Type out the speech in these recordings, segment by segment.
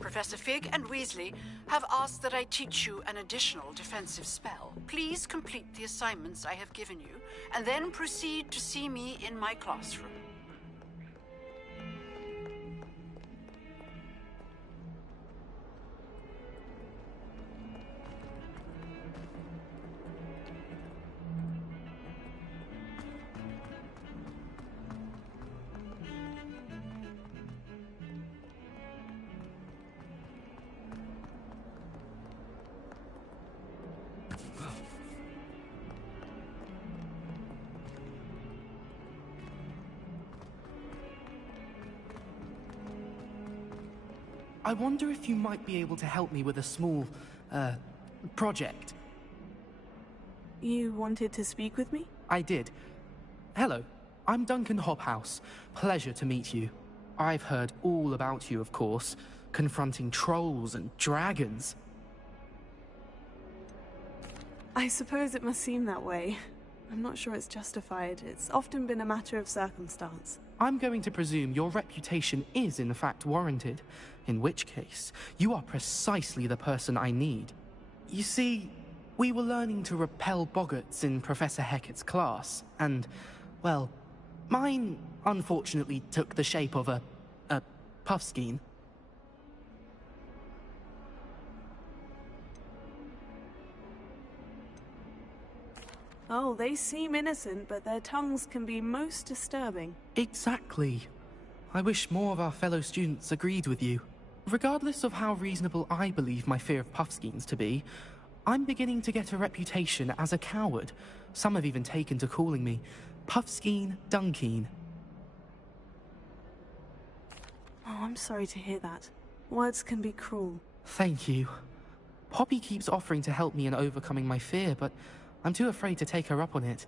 Professor Fig and Weasley have asked that I teach you an additional defensive spell. Please complete the assignments I have given you, and then proceed to see me in my classroom. I wonder if you might be able to help me with a small, project. You wanted to speak with me? I did. Hello, I'm Duncan Hobhouse. Pleasure to meet you. I've heard all about you, of course, confronting trolls and dragons. I suppose it must seem that way. I'm not sure it's justified. It's often been a matter of circumstance. I'm going to presume your reputation is in fact warranted, in which case, you are precisely the person I need. You see, we were learning to repel boggarts in Professor Hecat's class, and, well, mine unfortunately took the shape of a puffskein. Oh, they seem innocent, but their tongues can be most disturbing. Exactly. I wish more of our fellow students agreed with you. Regardless of how reasonable I believe my fear of puffskeins to be, I'm beginning to get a reputation as a coward. Some have even taken to calling me Puffskeen Dunkeen. Oh, I'm sorry to hear that. Words can be cruel. Thank you. Poppy keeps offering to help me in overcoming my fear, but I'm too afraid to take her up on it.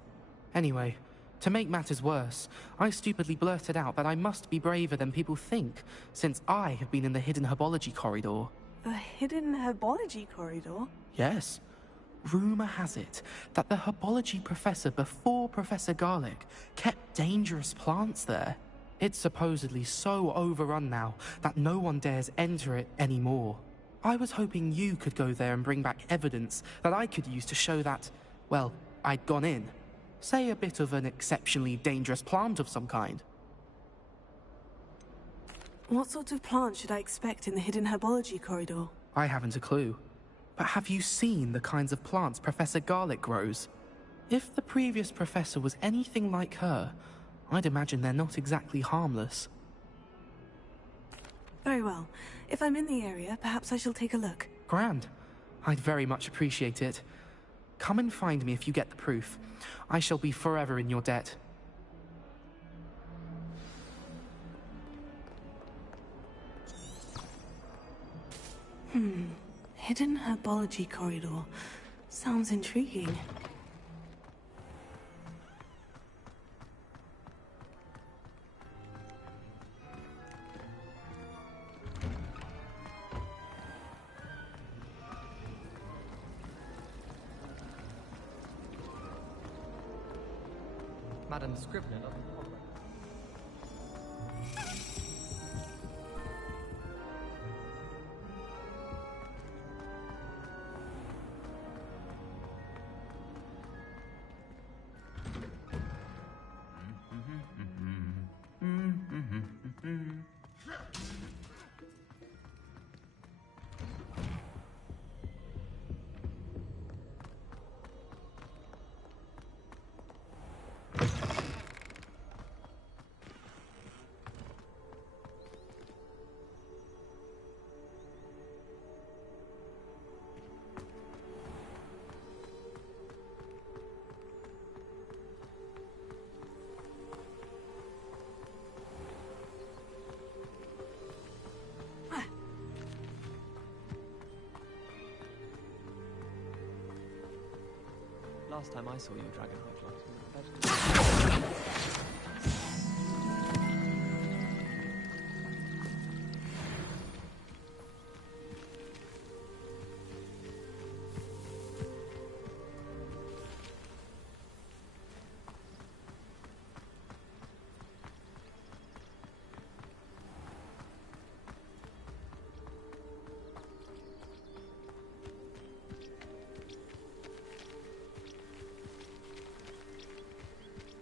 Anyway, to make matters worse, I stupidly blurted out that I must be braver than people think, since I have been in the hidden herbology corridor. The hidden herbology corridor? Yes. Rumor has it that the herbology professor before Professor Garlick kept dangerous plants there. It's supposedly so overrun now that no one dares enter it anymore. I was hoping you could go there and bring back evidence that I could use to show that, well, I'd gone in. Say a bit of an exceptionally dangerous plant of some kind. What sort of plant should I expect in the hidden herbology corridor? I haven't a clue. But have you seen the kinds of plants Professor Garlick grows? If the previous professor was anything like her, I'd imagine they're not exactly harmless. Very well. If I'm in the area, perhaps I shall take a look. Grand. I'd very much appreciate it. Come and find me if you get the proof. I shall be forever in your debt. Hidden herbology corridor. Sounds intriguing. Madam Scrivener of Hogwarts. Last time I saw you, Dragon High.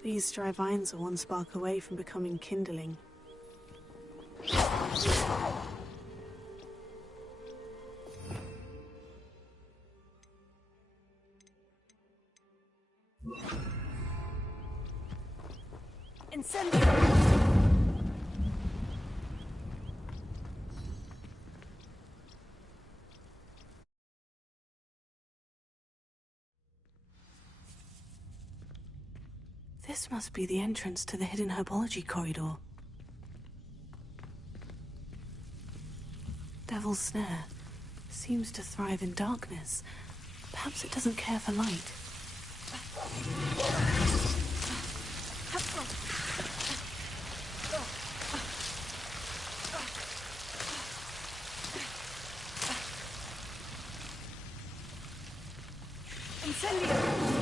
These dry vines are one spark away from becoming kindling. Incendio! This must be the entrance to the hidden herbology corridor. Devil's Snare seems to thrive in darkness. Perhaps it doesn't care for light. Incendio!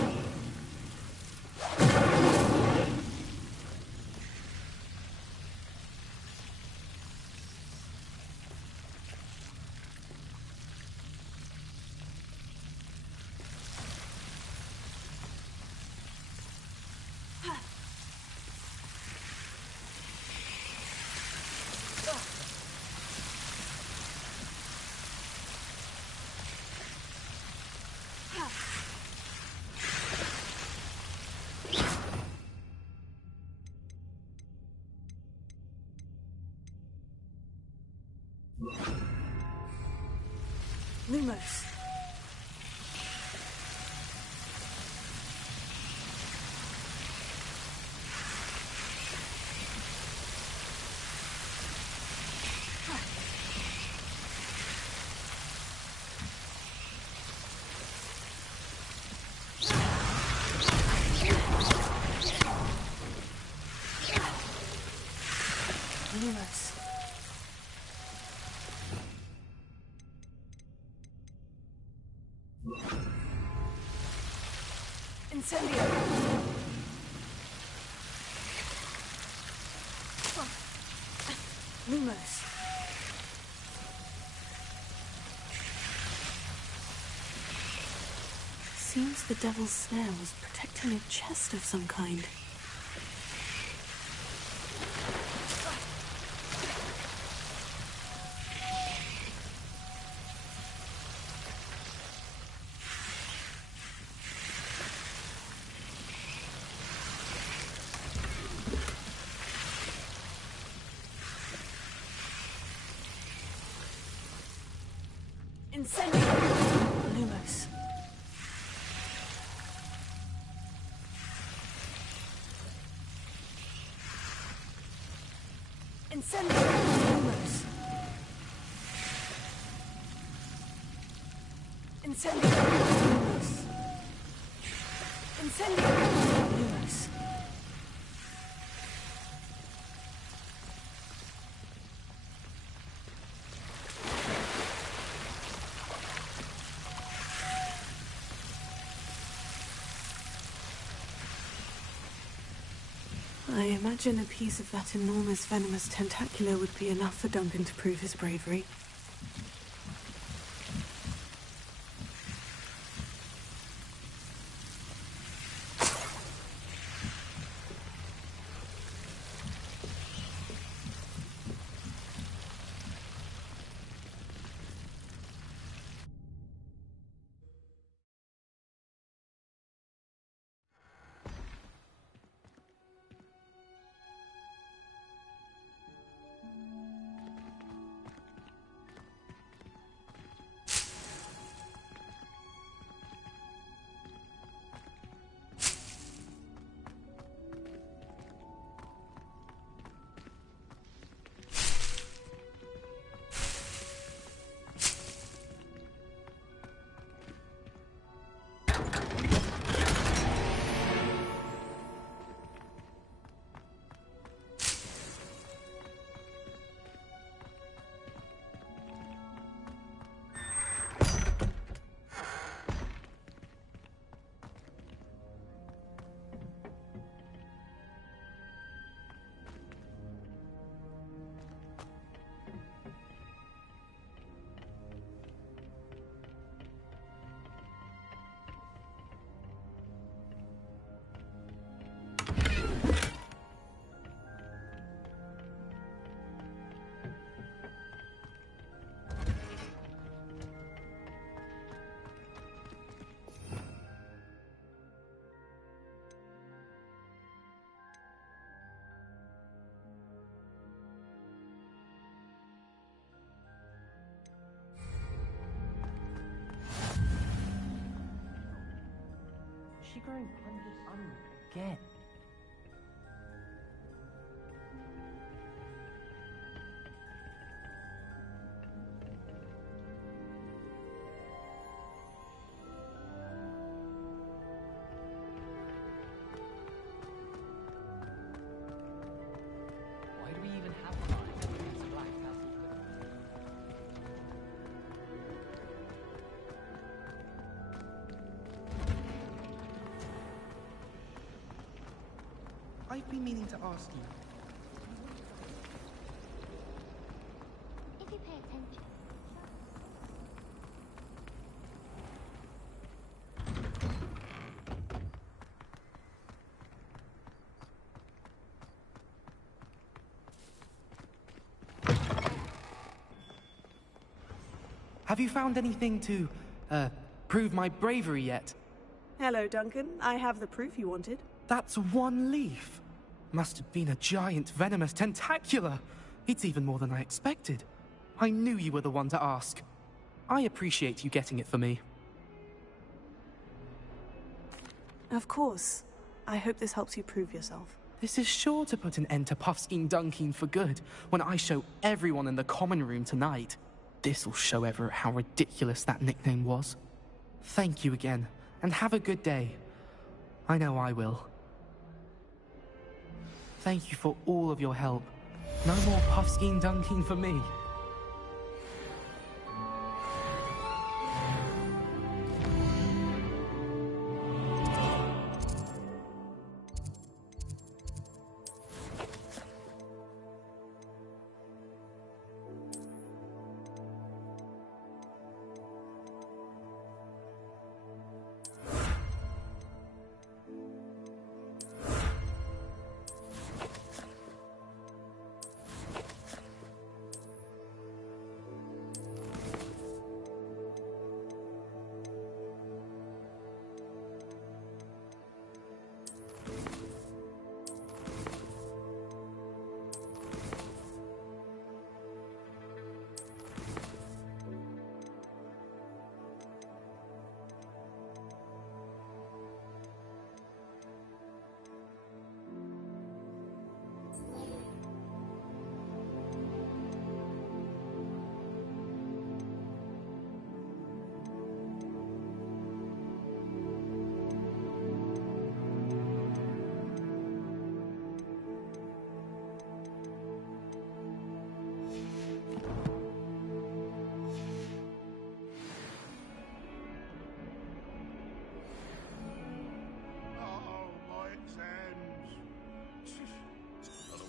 Lumos. Lumos. Incendio! Lumos. Seems the Devil's Snare was protecting a chest of some kind. Incendio! Lumos. Incendio! Lumos. Incendio! Lumos. Incendio! Lumos. I imagine a piece of that enormous venomous tentacular would be enough for Duncan to prove his bravery. growing under again? Why do we even have cards? It's black castle. I've been meaning to ask you. If you pay attention. Have you found anything to, prove my bravery yet? Hello, Duncan. I have the proof you wanted. That's one leaf. Must have been a giant venomous tentacula. It's even more than I expected. I knew you were the one to ask. I appreciate you getting it for me. Of course. I hope this helps you prove yourself. This is sure to put an end to Puffskein Dunkeen for good when I show everyone in the common room tonight. This'll show Everett how ridiculous that nickname was. Thank you again, and have a good day. I know I will. Thank you for all of your help. No more Puffskein Dunkeen for me.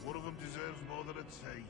One of them deserves more than a tea.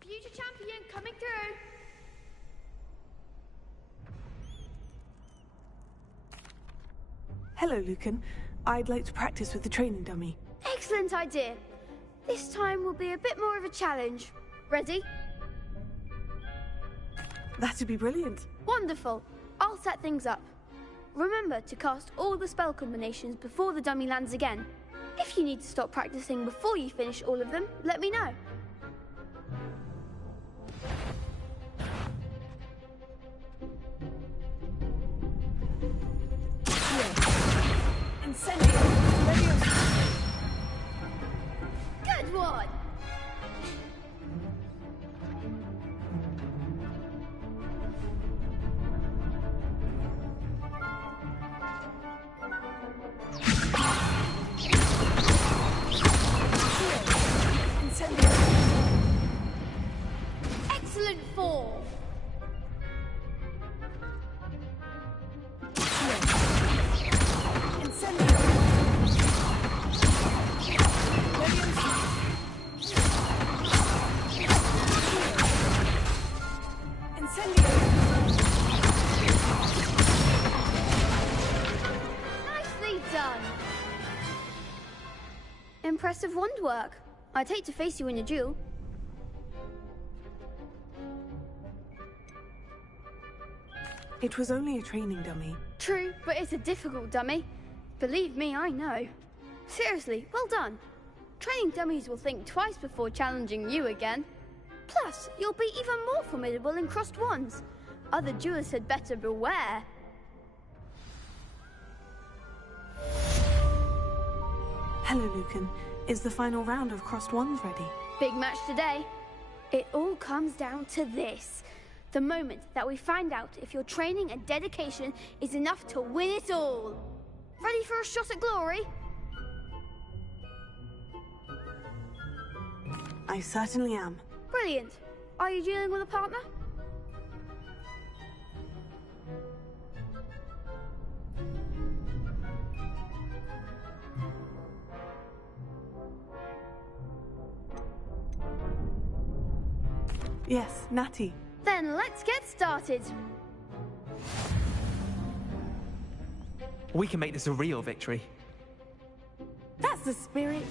Future champion coming through. Hello, Lucan. I'd like to practice with the training dummy. Excellent idea. This time will be a bit more of a challenge. Ready? That'd be brilliant. Wonderful. I'll set things up. Remember to cast all the spell combinations before the dummy lands again. If you need to stop practicing before you finish all of them, let me know. Incendio. Good one! Excellent fall! impressive wand work. I'd hate to face you in a duel. It was only a training dummy. True, but it's a difficult dummy. Believe me, I know. Seriously, well done. Training dummies will think twice before challenging you again. Plus, you'll be even more formidable in crossed wands. Other duelists had better beware. Hello, Lucan. Is the final round of crossed wands ready? Big match today. It all comes down to this. The moment that we find out if your training and dedication is enough to win it all. Ready for a shot at glory? I certainly am. Brilliant. Are you dealing with a partner? Yes, Natty. Then let's get started. We can make this a real victory. That's the spirit.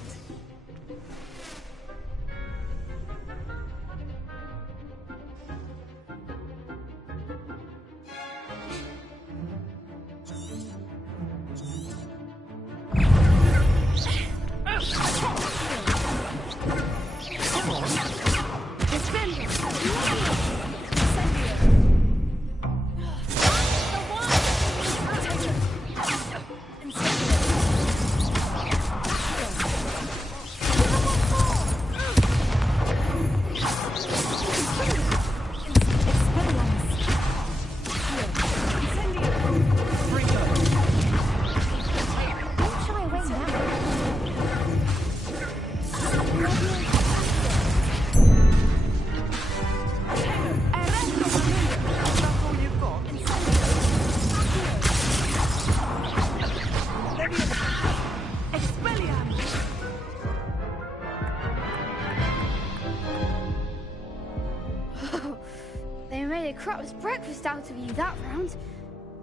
They made a crap's breakfast out of you that round.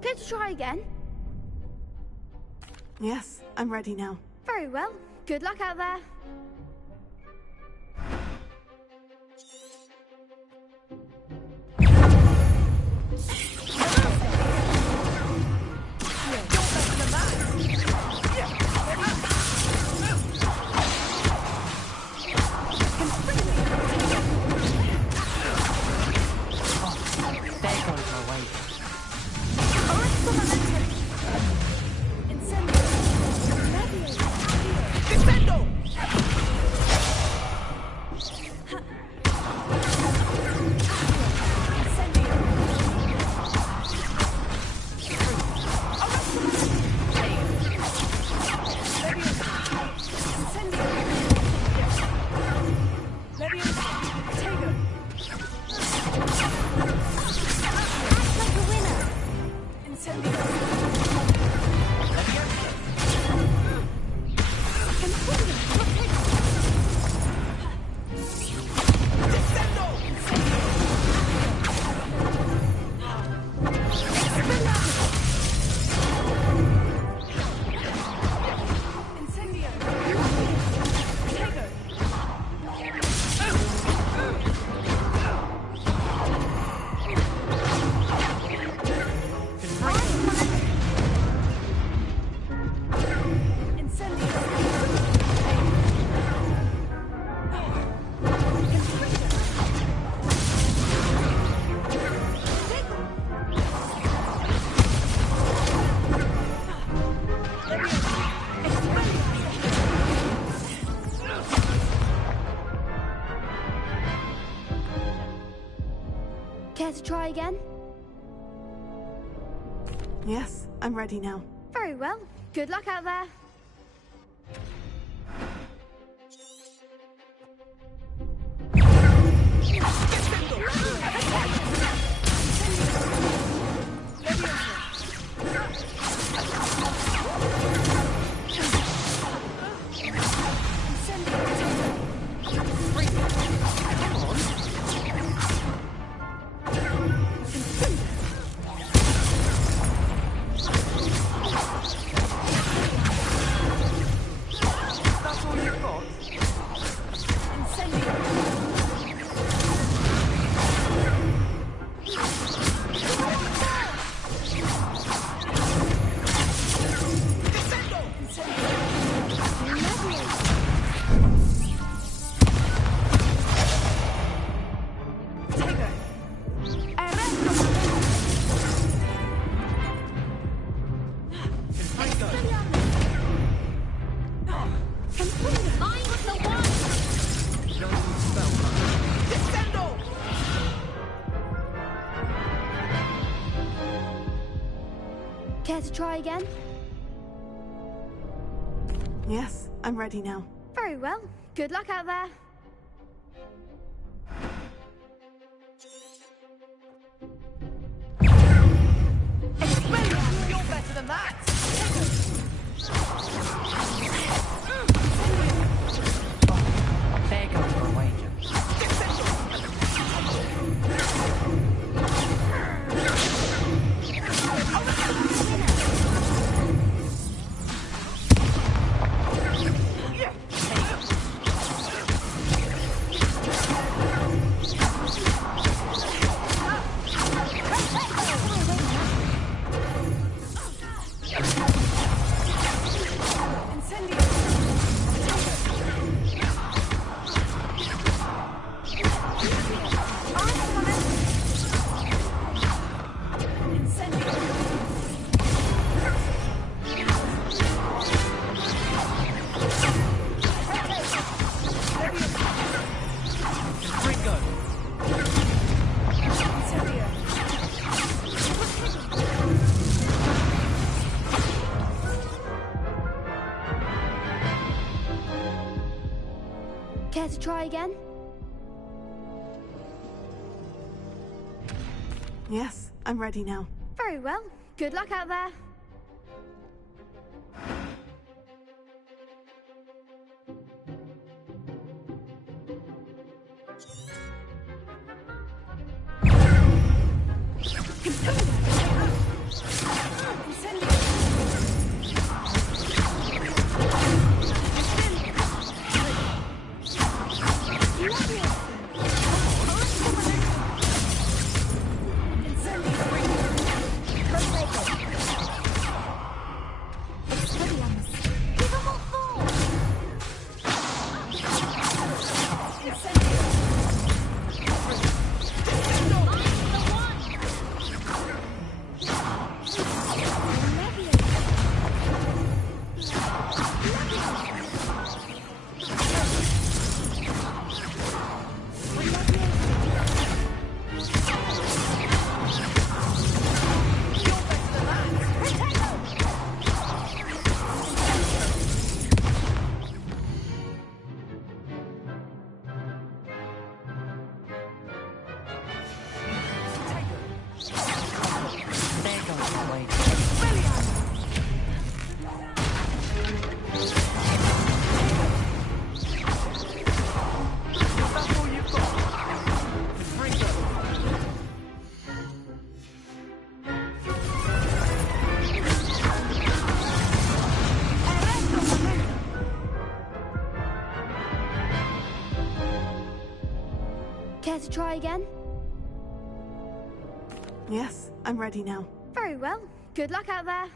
Care to try again? Yes, I'm ready now. Very well. Good luck out there. Care to try again? Yes, I'm ready now. Very well. Good luck out there. Care to try again? Yes, I'm ready now. Very well. Good luck out there. You're better than that! There goes your wager. Care to try again? Yes, I'm ready now. Very well. Good luck out there. Care to try again? Yes, I'm ready now. Very well. Good luck out there.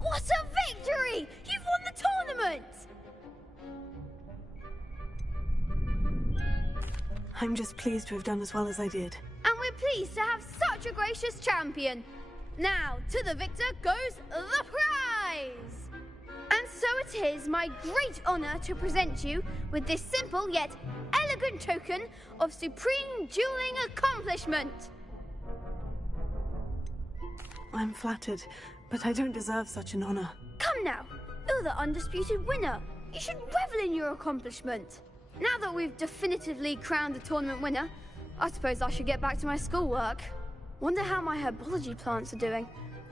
What a victory! You've won the tournament! I'm just pleased to have done as well as I did. And we're pleased to have such a gracious champion. Now, to the victor goes the prize! And so it is my great honour to present you with this simple yet elegant token of supreme dueling accomplishment. I'm flattered, but I don't deserve such an honour. Come now, you're the undisputed winner. You should revel in your accomplishment. Now that we've definitively crowned the tournament winner, I suppose I should get back to my schoolwork. Wonder how my herbology plants are doing.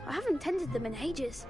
I haven't tended them in ages.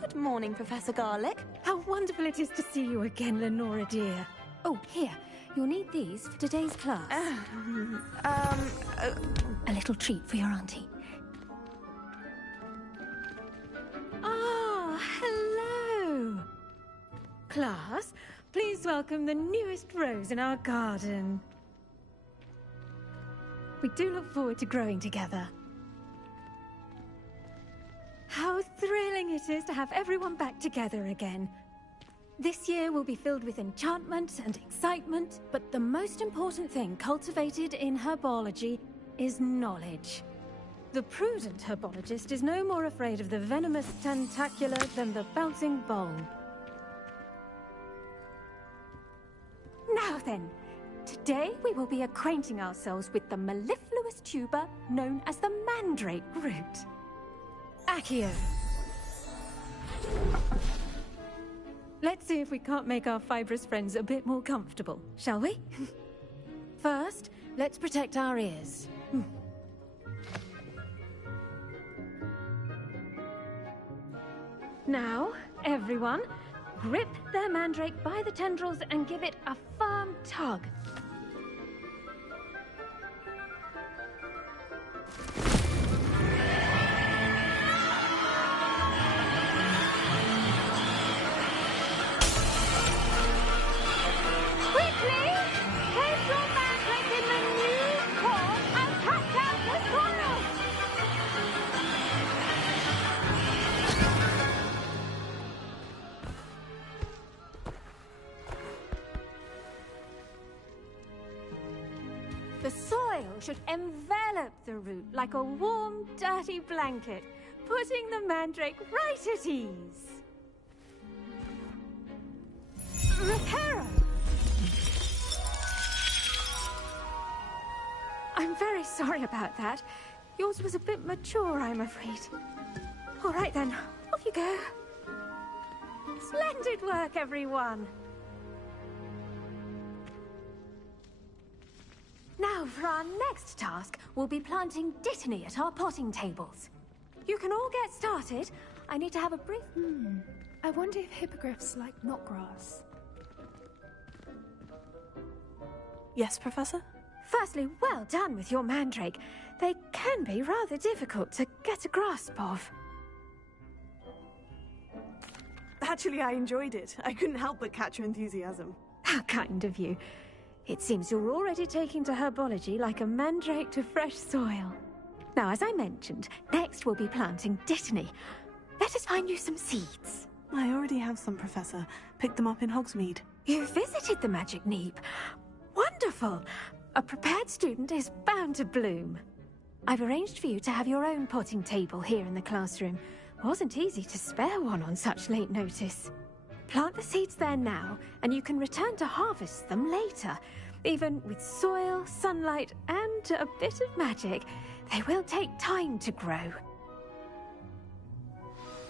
Good morning, Professor Garlick. How wonderful it is to see you again, Lenora dear. Oh, here. You'll need these for today's class. A little treat for your auntie. Ah, hello. Class, please welcome the newest rose in our garden. We do look forward to growing together. How thrilling it is to have everyone back together again. This year will be filled with enchantment and excitement, but the most important thing cultivated in herbology is knowledge. The prudent herbologist is no more afraid of the venomous tentacula than the bouncing bowl. Now then, today we will be acquainting ourselves with the mellifluous tuber known as the mandrake root. Accio. Let's see if we can't make our fibrous friends a bit more comfortable, shall we? First, let's protect our ears. Now, everyone, grip their mandrake by the tendrils and give it a firm tug. The soil should envelop the root like a warm, dirty blanket, putting the mandrake right at ease. Reparo! I'm very sorry about that. Yours was a bit mature, I'm afraid. All right then, off you go. Splendid work, everyone! Now, for our next task, we'll be planting dittany at our potting tables. You can all get started. I need to have a brief... I wonder if hippogriffs like knotgrass. Yes, Professor? Firstly, well done with your mandrake. They can be rather difficult to get a grasp of. Actually, I enjoyed it. I couldn't help but catch your enthusiasm. How kind of you. It seems you're already taking to herbology like a mandrake to fresh soil. Now, as I mentioned, next we'll be planting dittany. Let us find you some seeds. I already have some, Professor. Picked them up in Hogsmeade. You visited the Magic Neep. Wonderful! A prepared student is bound to bloom. I've arranged for you to have your own potting table here in the classroom. Wasn't easy to spare one on such late notice. Plant the seeds there now, and you can return to harvest them later. Even with soil, sunlight, and a bit of magic, they will take time to grow.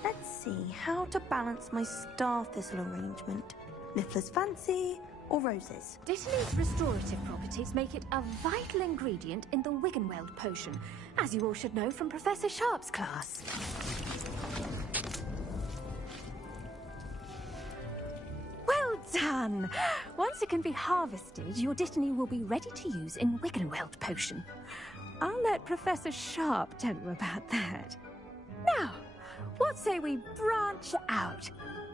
Let's see how to balance my star thistle arrangement. Niffler's fancy or roses? Dittany's restorative properties make it a vital ingredient in the Wiggenweld potion, as you all should know from Professor Sharp's class. Well done! Once it can be harvested, your dittany will be ready to use in Wiggenweld potion. I'll let Professor Sharp tell you about that. Now, what say we branch out?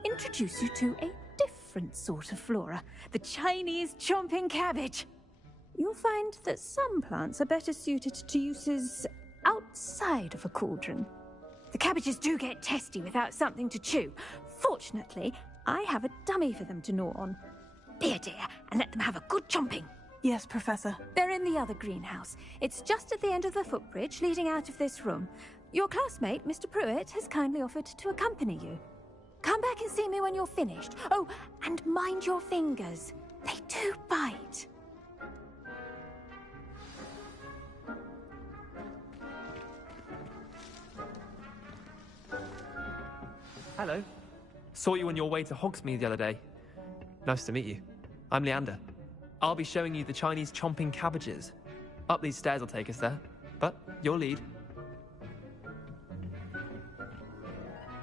Introduce you to a different sort of flora, the Chinese chomping cabbage. You'll find that some plants are better suited to uses outside of a cauldron. The cabbages do get testy without something to chew. Fortunately, I have a dummy for them to gnaw on. Be a dear and let them have a good chomping. Yes, Professor. They're in the other greenhouse. It's just at the end of the footbridge leading out of this room. Your classmate, Mr. Pruitt, has kindly offered to accompany you. Come back and see me when you're finished. Oh, and mind your fingers. They do bite. Hello. Saw you on your way to Hogsmeade the other day. Nice to meet you. I'm Leander. I'll be showing you the Chinese chomping cabbages. Up these stairs will take us there, but your lead.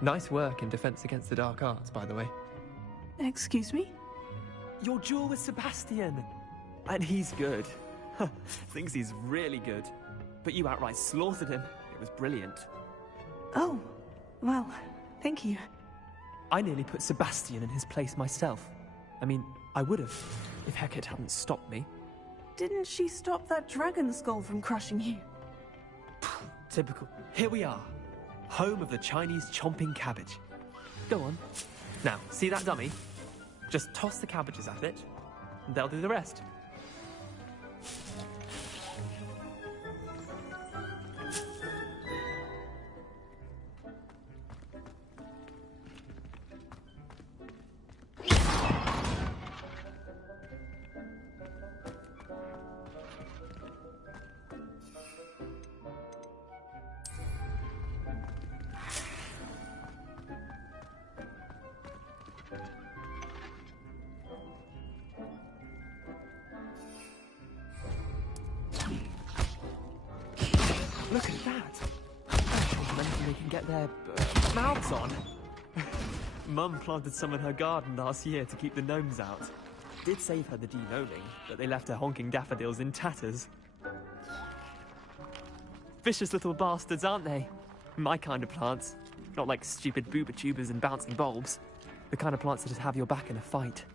Nice work in Defense Against the Dark Arts, by the way. Excuse me? Your duel with Sebastian! And he's good. Thinks he's really good. But you outright slaughtered him. It was brilliant. Oh, well, thank you. I nearly put Sebastian in his place myself. I mean, I would have, if Hecate hadn't stopped me. Didn't she stop that dragon skull from crushing you? Typical. Here we are. Home of the Chinese chomping cabbage. Go on. Now, see that dummy? Just toss the cabbages at it, and they'll do the rest. Look at that! Anything they can get their mouths on. Mum planted some in her garden last year to keep the gnomes out. Did save her the de-gnoming, but they left her honking daffodils in tatters. Vicious little bastards, aren't they? My kind of plants. Not like stupid booba tubers and bouncing bulbs. The kind of plants that just have your back in a fight.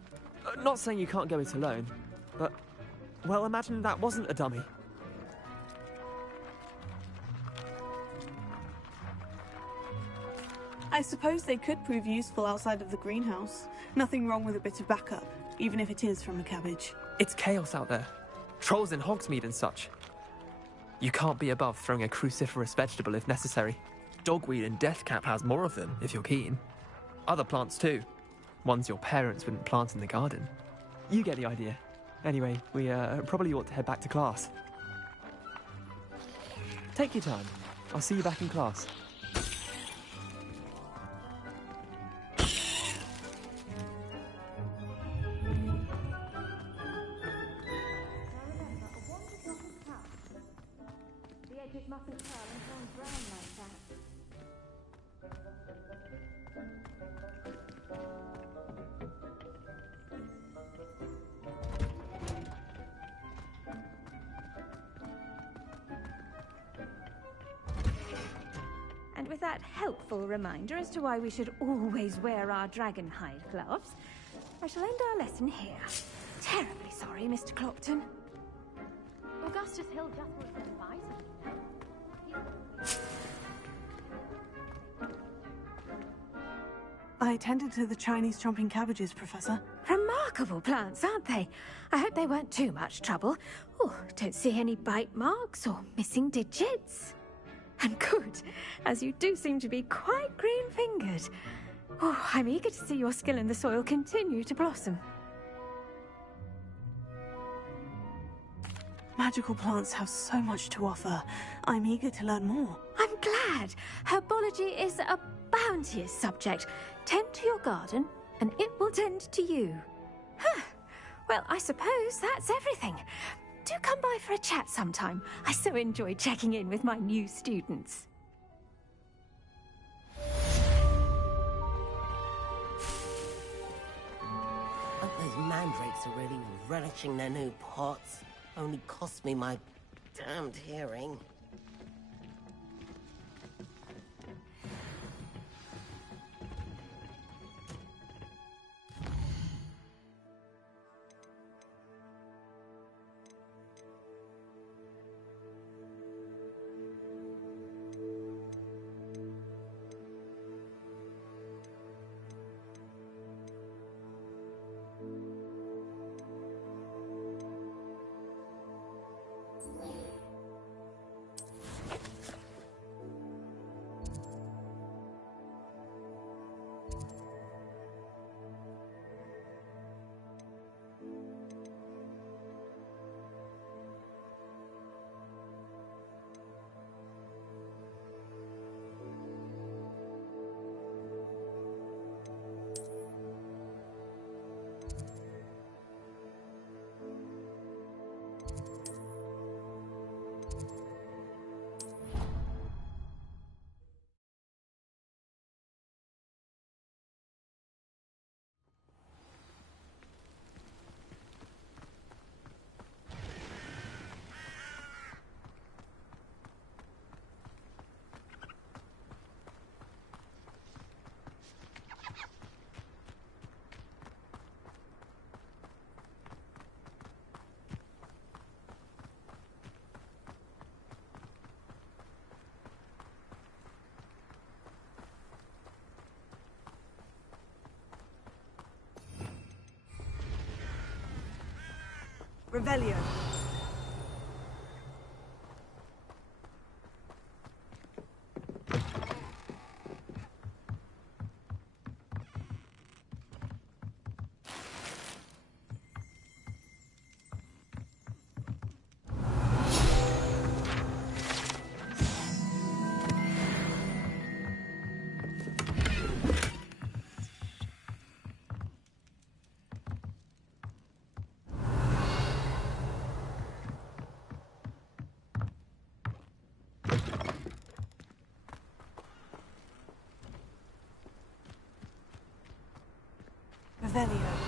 Not saying you can't go it alone, but... well, imagine that wasn't a dummy. I suppose they could prove useful outside of the greenhouse. Nothing wrong with a bit of backup, even if it is from a cabbage. It's chaos out there. Trolls in Hogsmeade and such. You can't be above throwing a cruciferous vegetable if necessary. Dogweed and deathcap has more of them, if you're keen. Other plants too. Ones your parents wouldn't plant in the garden. You get the idea. Anyway, we probably ought to head back to class. Take your time. I'll see you back in class. And with that helpful reminder as to why we should always wear our dragon hide gloves, I shall end our lesson here. Terribly sorry, Mr. Clopton. Augustus Hill just was advised. I attended to the Chinese chomping cabbages, Professor. Remarkable plants, aren't they? I hope they weren't too much trouble. Oh, don't see any bite marks or missing digits. And good, as you do seem to be quite green-fingered. Oh, I'm eager to see your skill in the soil continue to blossom. Magical plants have so much to offer. I'm eager to learn more. I'm glad. Herbology is a bounteous subject. Tend to your garden, and it will tend to you. Huh. Well, I suppose that's everything. Do come by for a chat sometime. I so enjoy checking in with my new students. Hope those mandrakes are really relishing their new pots. Only cost me my damned hearing. Revelio. Revelio.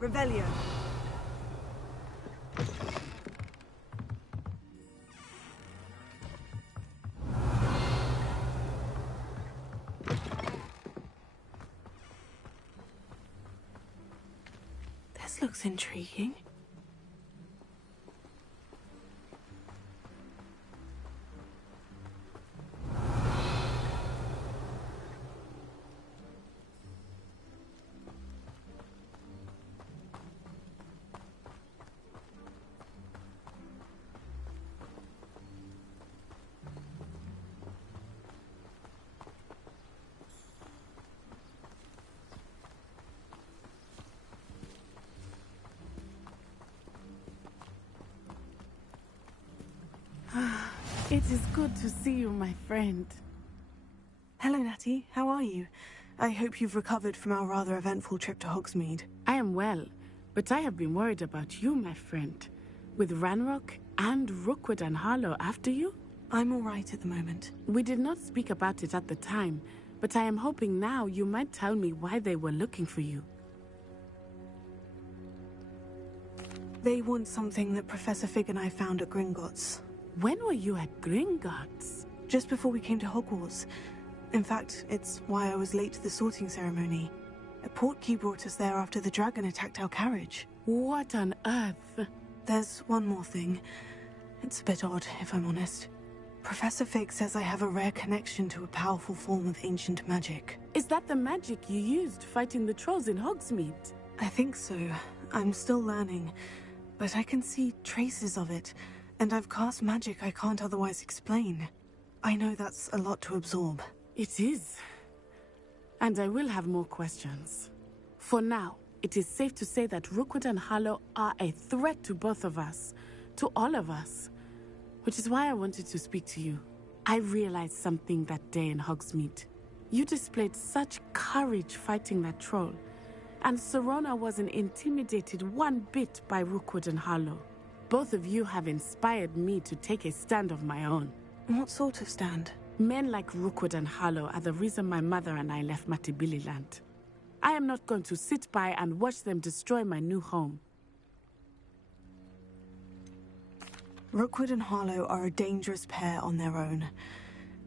Revelio. This looks intriguing. It is good to see you, my friend. Hello, Natty. How are you? I hope you've recovered from our rather eventful trip to Hogsmeade. I am well, but I have been worried about you, my friend. With Ranrock and Rookwood and Harlow after you? I'm all right at the moment. We did not speak about it at the time, but I am hoping now you might tell me why they were looking for you. They want something that Professor Fig and I found at Gringotts. When were you at Gringotts? Just before we came to Hogwarts. In fact, it's why I was late to the sorting ceremony. A portkey brought us there after the dragon attacked our carriage. What on earth? There's one more thing. It's a bit odd, if I'm honest. Professor Fig says I have a rare connection to a powerful form of ancient magic. Is that the magic you used fighting the trolls in Hogsmeade? I think so. I'm still learning, but I can see traces of it. And I've cast magic I can't otherwise explain. I know that's a lot to absorb. It is. And I will have more questions. For now, it is safe to say that Rookwood and Harlow are a threat to both of us. To all of us. Which is why I wanted to speak to you. I realized something that day in Hogsmeade. You displayed such courage fighting that troll. And Serona wasn't intimidated one bit by Rookwood and Harlow. Both of you have inspired me to take a stand of my own. What sort of stand? Men like Rookwood and Harlow are the reason my mother and I left Matibililand. I am not going to sit by and watch them destroy my new home. Rookwood and Harlow are a dangerous pair on their own.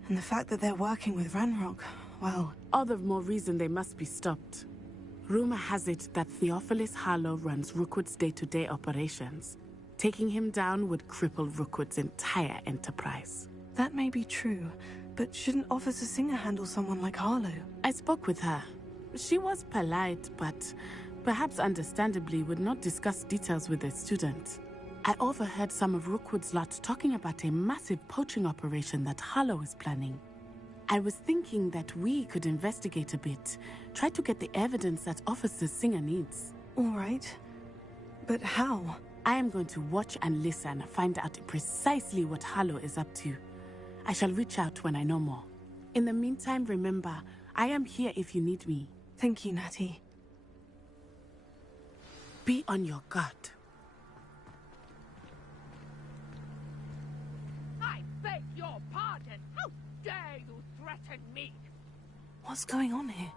And the fact that they're working with Ranrock, well... All the more reason they must be stopped. Rumor has it that Theophilus Harlow runs Rookwood's day-to-day operations. Taking him down would cripple Rookwood's entire enterprise. That may be true, but shouldn't Officer Singer handle someone like Harlow? I spoke with her. She was polite, but perhaps understandably would not discuss details with a student. I overheard some of Rookwood's lot talking about a massive poaching operation that Harlow is planning. I was thinking that we could investigate a bit, try to get the evidence that Officer Singer needs. All right. But how? I am going to watch and listen, find out precisely what Harlow is up to. I shall reach out when I know more. In the meantime, remember, I am here if you need me. Thank you, Natty. Be on your guard. I beg your pardon. How dare you threaten me? What's going on here?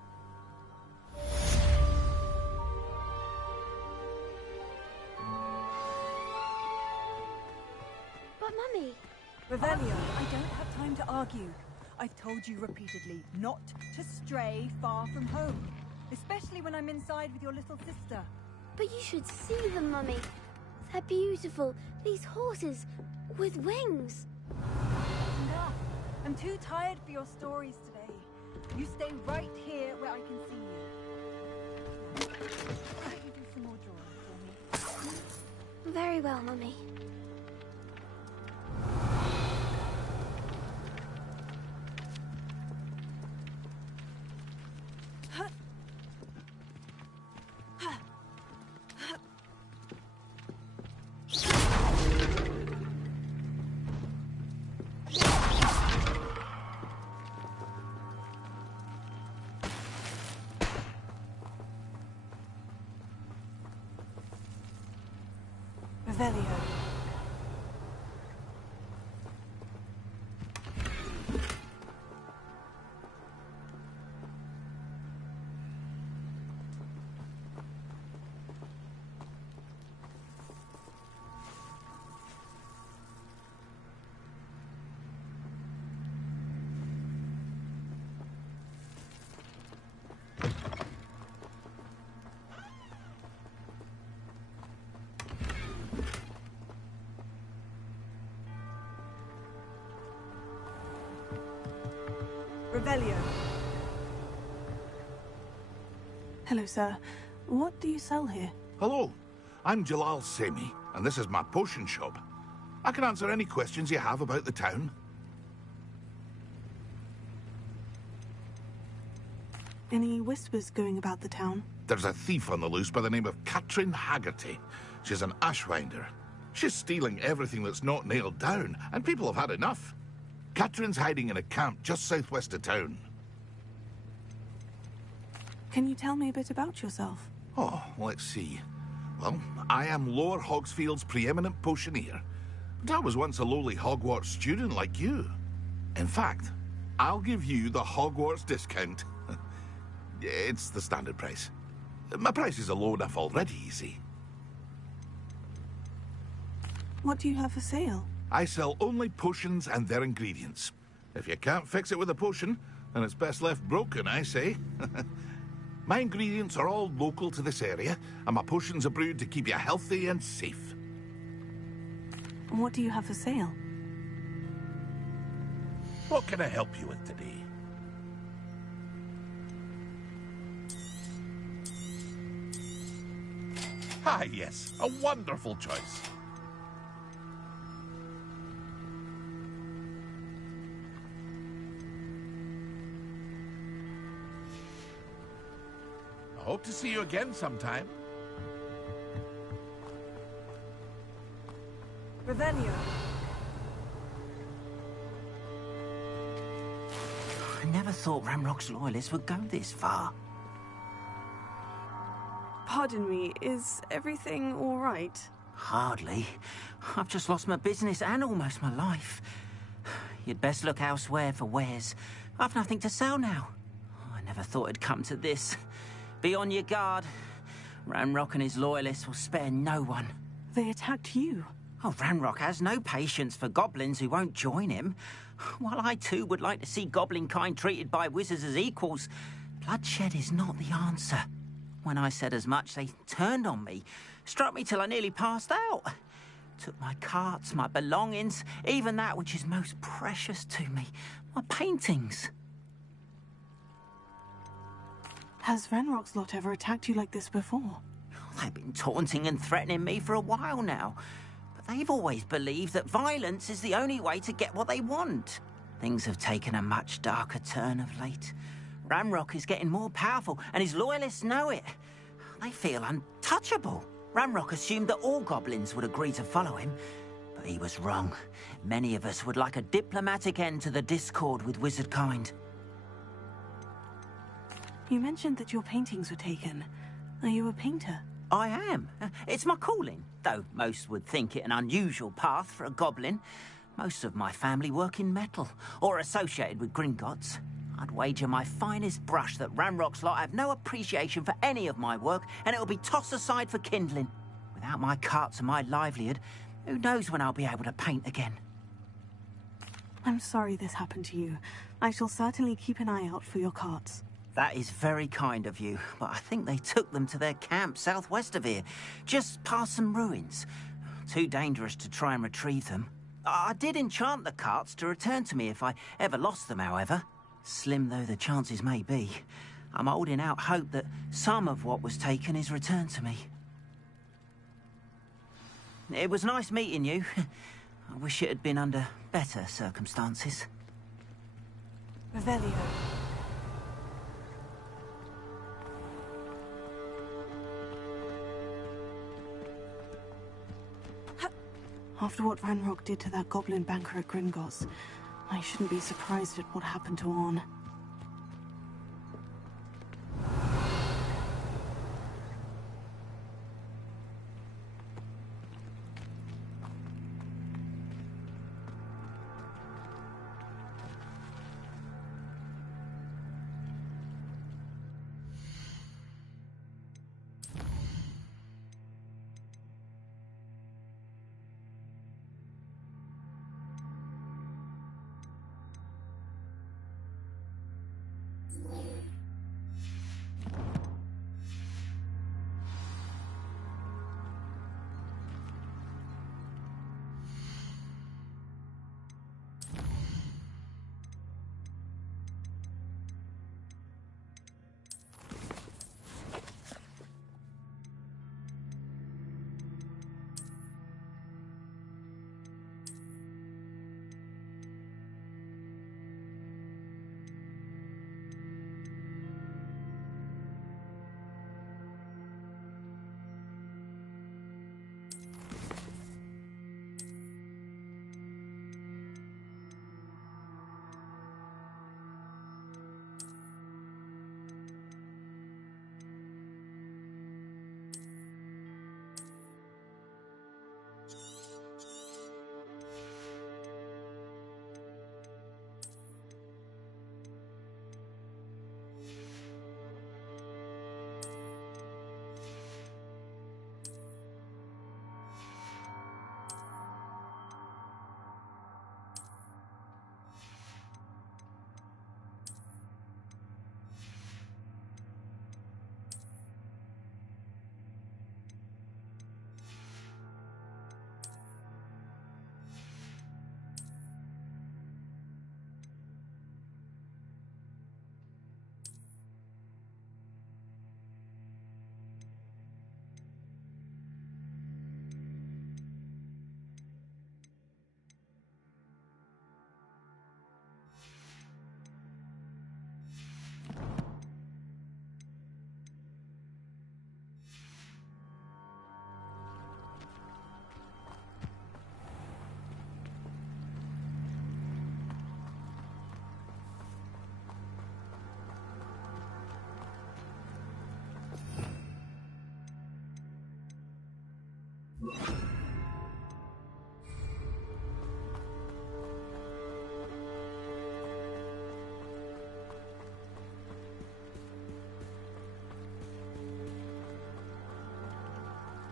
But Mummy... Revelio, I don't have time to argue. I've told you repeatedly not to stray far from home. Especially when I'm inside with your little sister. But you should see them, Mummy. They're beautiful. These horses with wings. Enough. I'm too tired for your stories today. You stay right here where I can see you. Can you do some more drawing for me? Very well, Mummy. Revelio. Revelio. Hello, sir. What do you sell here? Hello, I'm Jalal Semi, and this is my potion shop. I can answer any questions you have about the town. Any whispers going about the town? There's a thief on the loose by the name of Katrin Haggerty. She's an ashwinder. She's stealing everything that's not nailed down, and people have had enough. Katrin's hiding in a camp just southwest of town. Can you tell me a bit about yourself? Oh, let's see. Well, I am Lower Hogsfield's preeminent potioneer. But I was once a lowly Hogwarts student like you. In fact, I'll give you the Hogwarts discount. It's the standard price. My prices are low enough already, you see. What do you have for sale? I sell only potions and their ingredients. If you can't fix it with a potion, then it's best left broken, I say. My ingredients are all local to this area, and my potions are brewed to keep you healthy and safe. What do you have for sale? What can I help you with today? Ah, yes, a wonderful choice. I hope to see you again sometime. Revelio. I never thought Ramrock's loyalists would go this far. Pardon me, is everything all right? Hardly. I've just lost my business and almost my life. You'd best look elsewhere for wares. I've nothing to sell now. I never thought it'd come to this. Be on your guard. Ramrock and his loyalists will spare no one. They attacked you. Oh, Ramrock has no patience for goblins who won't join him. While I too would like to see goblin kind treated by wizards as equals, bloodshed is not the answer. When I said as much, they turned on me, struck me till I nearly passed out. Took my carts, my belongings, even that which is most precious to me, my paintings. Has Ranrock's lot ever attacked you like this before? They've been taunting and threatening me for a while now. But they've always believed that violence is the only way to get what they want. Things have taken a much darker turn of late. Ranrock is getting more powerful, and his loyalists know it. They feel untouchable. Ranrock assumed that all goblins would agree to follow him, but he was wrong. Many of us would like a diplomatic end to the discord with wizard kind. You mentioned that your paintings were taken. Are you a painter? I am. It's my calling, though most would think it an unusual path for a goblin. Most of my family work in metal, or associated with Gringotts. I'd wager my finest brush that Ranrock's lot have no appreciation for any of my work, and it'll be tossed aside for kindling. Without my carts and my livelihood, who knows when I'll be able to paint again? I'm sorry this happened to you. I shall certainly keep an eye out for your carts. That is very kind of you, but I think they took them to their camp southwest of here, just past some ruins. Too dangerous to try and retrieve them. I did enchant the carts to return to me if I ever lost them, however. Slim though the chances may be, I'm holding out hope that some of what was taken is returned to me. It was nice meeting you. I wish it had been under better circumstances. Revelio. After what Ranrock did to that goblin banker at Gringotts, I shouldn't be surprised at what happened to Orn.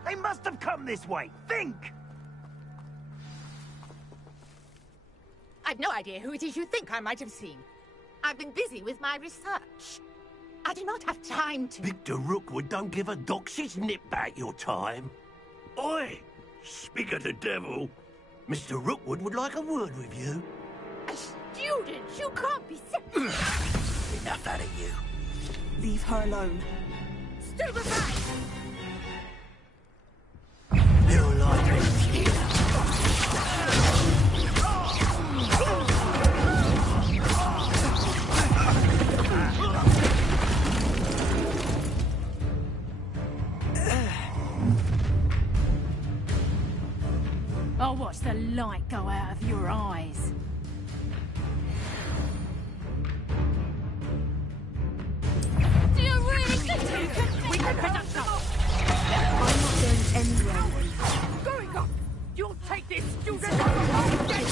They must have come this way. Think! I've no idea who it is you think I might have seen. I've been busy with my research. I do not have time to... Victor Rookwood don't give a doxy's nip back your time. Oi! Speak of the devil. Mr. Rookwood would like a word with you. A student? You can't be Enough out of you. Leave her alone. Stupefy! You're like a kid. I'll watch the light go out of your eyes. Do you really think you can We can pick up I'm not going anywhere. Going up! You'll take this student on the wrong day!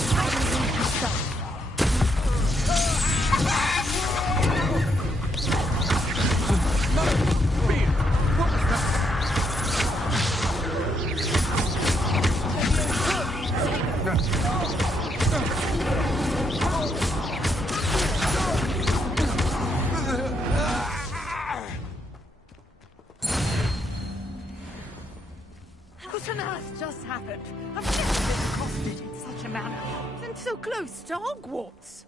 What on earth just happened? I've never been accosted in such a manner, and so close to Hogwarts.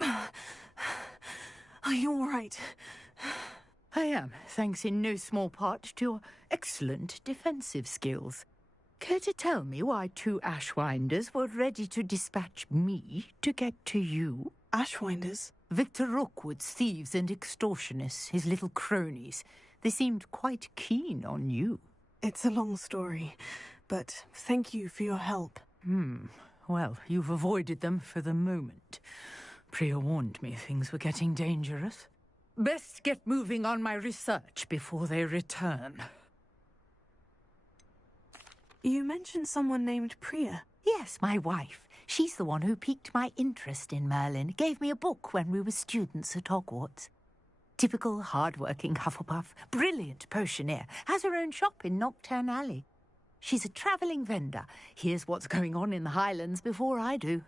Are you all right? I am, thanks in no small part to your excellent defensive skills. Care to tell me why 2 Ashwinders were ready to dispatch me to get to you? Ashwinders? Victor Rookwood's thieves and extortionists, his little cronies. They seemed quite keen on you. It's a long story, but thank you for your help. Well, you've avoided them for the moment. Priya warned me things were getting dangerous. Best get moving on my research before they return. You mentioned someone named Priya. Yes, my wife. She's the one who piqued my interest in Merlin, gave me a book when we were students at Hogwarts. Typical hard-working Hufflepuff, brilliant potioneer, has her own shop in Knockturn Alley. She's a travelling vendor, hears what's going on in the Highlands before I do.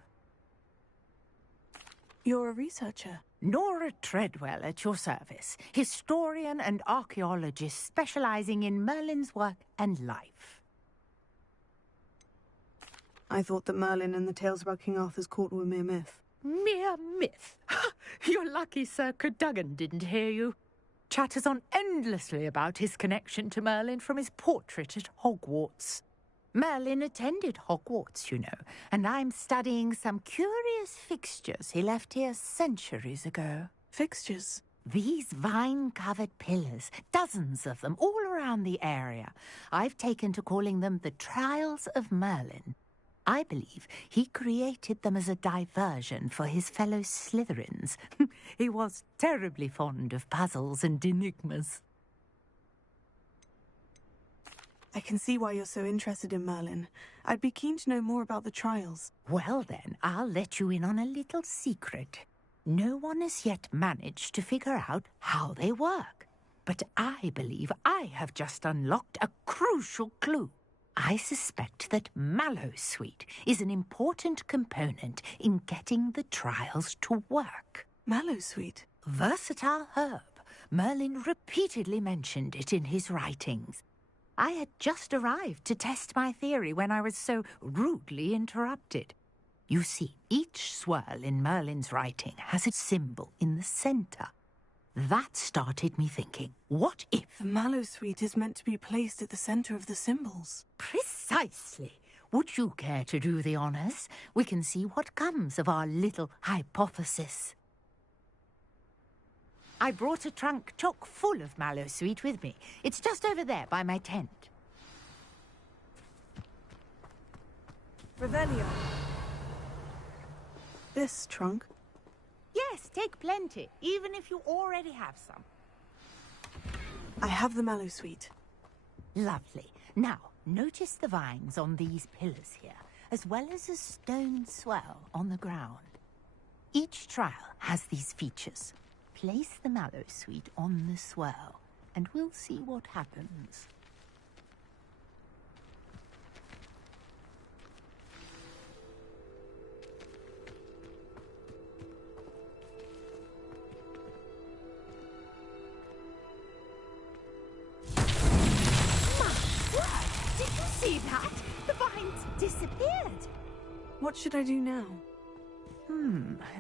You're a researcher? Nora Treadwell at your service, historian and archaeologist specialising in Merlin's work and life. I thought that Merlin and the tales about King Arthur's court were mere myth. Mere myth? You're lucky Sir Cadogan didn't hear you. Chatters on endlessly about his connection to Merlin from his portrait at Hogwarts. Merlin attended Hogwarts, you know, and I'm studying some curious fixtures he left here centuries ago. Fixtures? These vine-covered pillars, dozens of them, all around the area. I've taken to calling them the Trials of Merlin. I believe he created them as a diversion for his fellow Slytherins. He was terribly fond of puzzles and enigmas. I can see why you're so interested in Merlin. I'd be keen to know more about the trials. Well then, I'll let you in on a little secret. No one has yet managed to figure out how they work. But I believe I have just unlocked a crucial clue. I suspect that Mallowsweet is an important component in getting the trials to work. Mallowsweet? Versatile herb. Merlin repeatedly mentioned it in his writings. I had just arrived to test my theory when I was so rudely interrupted. You see, each swirl in Merlin's writing has a symbol in the centre. That started me thinking, what if... The Mallowsweet is meant to be placed at the centre of the symbols. Precisely. Would you care to do the honours? We can see what comes of our little hypothesis. I brought a trunk chock full of Mallowsweet with me. It's just over there by my tent. Revelio. This trunk? Yes, take plenty, even if you already have some. I have the Mallowsweet. Lovely. Now, notice the vines on these pillars here, as well as a stone swell on the ground. Each trial has these features. Place the Mallowsweet on the swell, and we'll see what happens. What should I do now?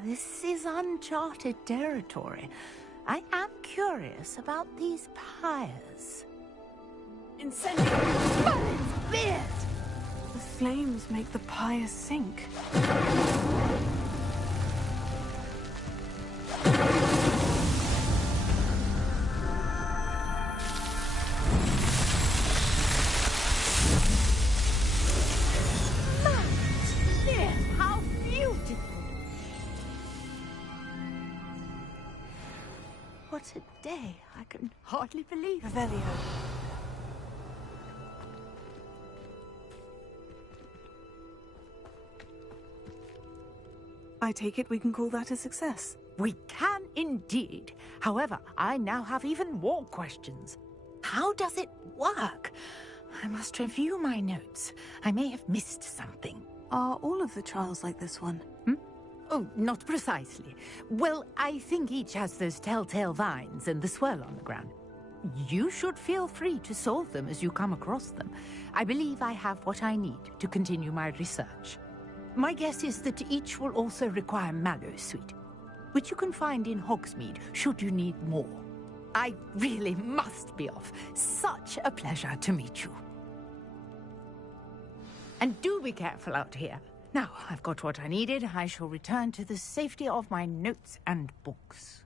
This is uncharted territory. I am curious about these pyres. Incendiary! The flames make the pyre sink. How beautiful! What a day. I can hardly believe it. Revelio. I take it we can call that a success. We can indeed. However, I now have even more questions. How does it work? I must review my notes. I may have missed something. Are all of the trials like this one? Oh, not precisely. Well, I think each has those telltale vines and the swirl on the ground. You should feel free to solve them as you come across them. I believe I have what I need to continue my research. My guess is that each will also require mallow sweet, which you can find in Hogsmeade should you need more. I really must be off. Such a pleasure to meet you. And do be careful out here. Now, I've got what I needed. I shall return to the safety of my notes and books.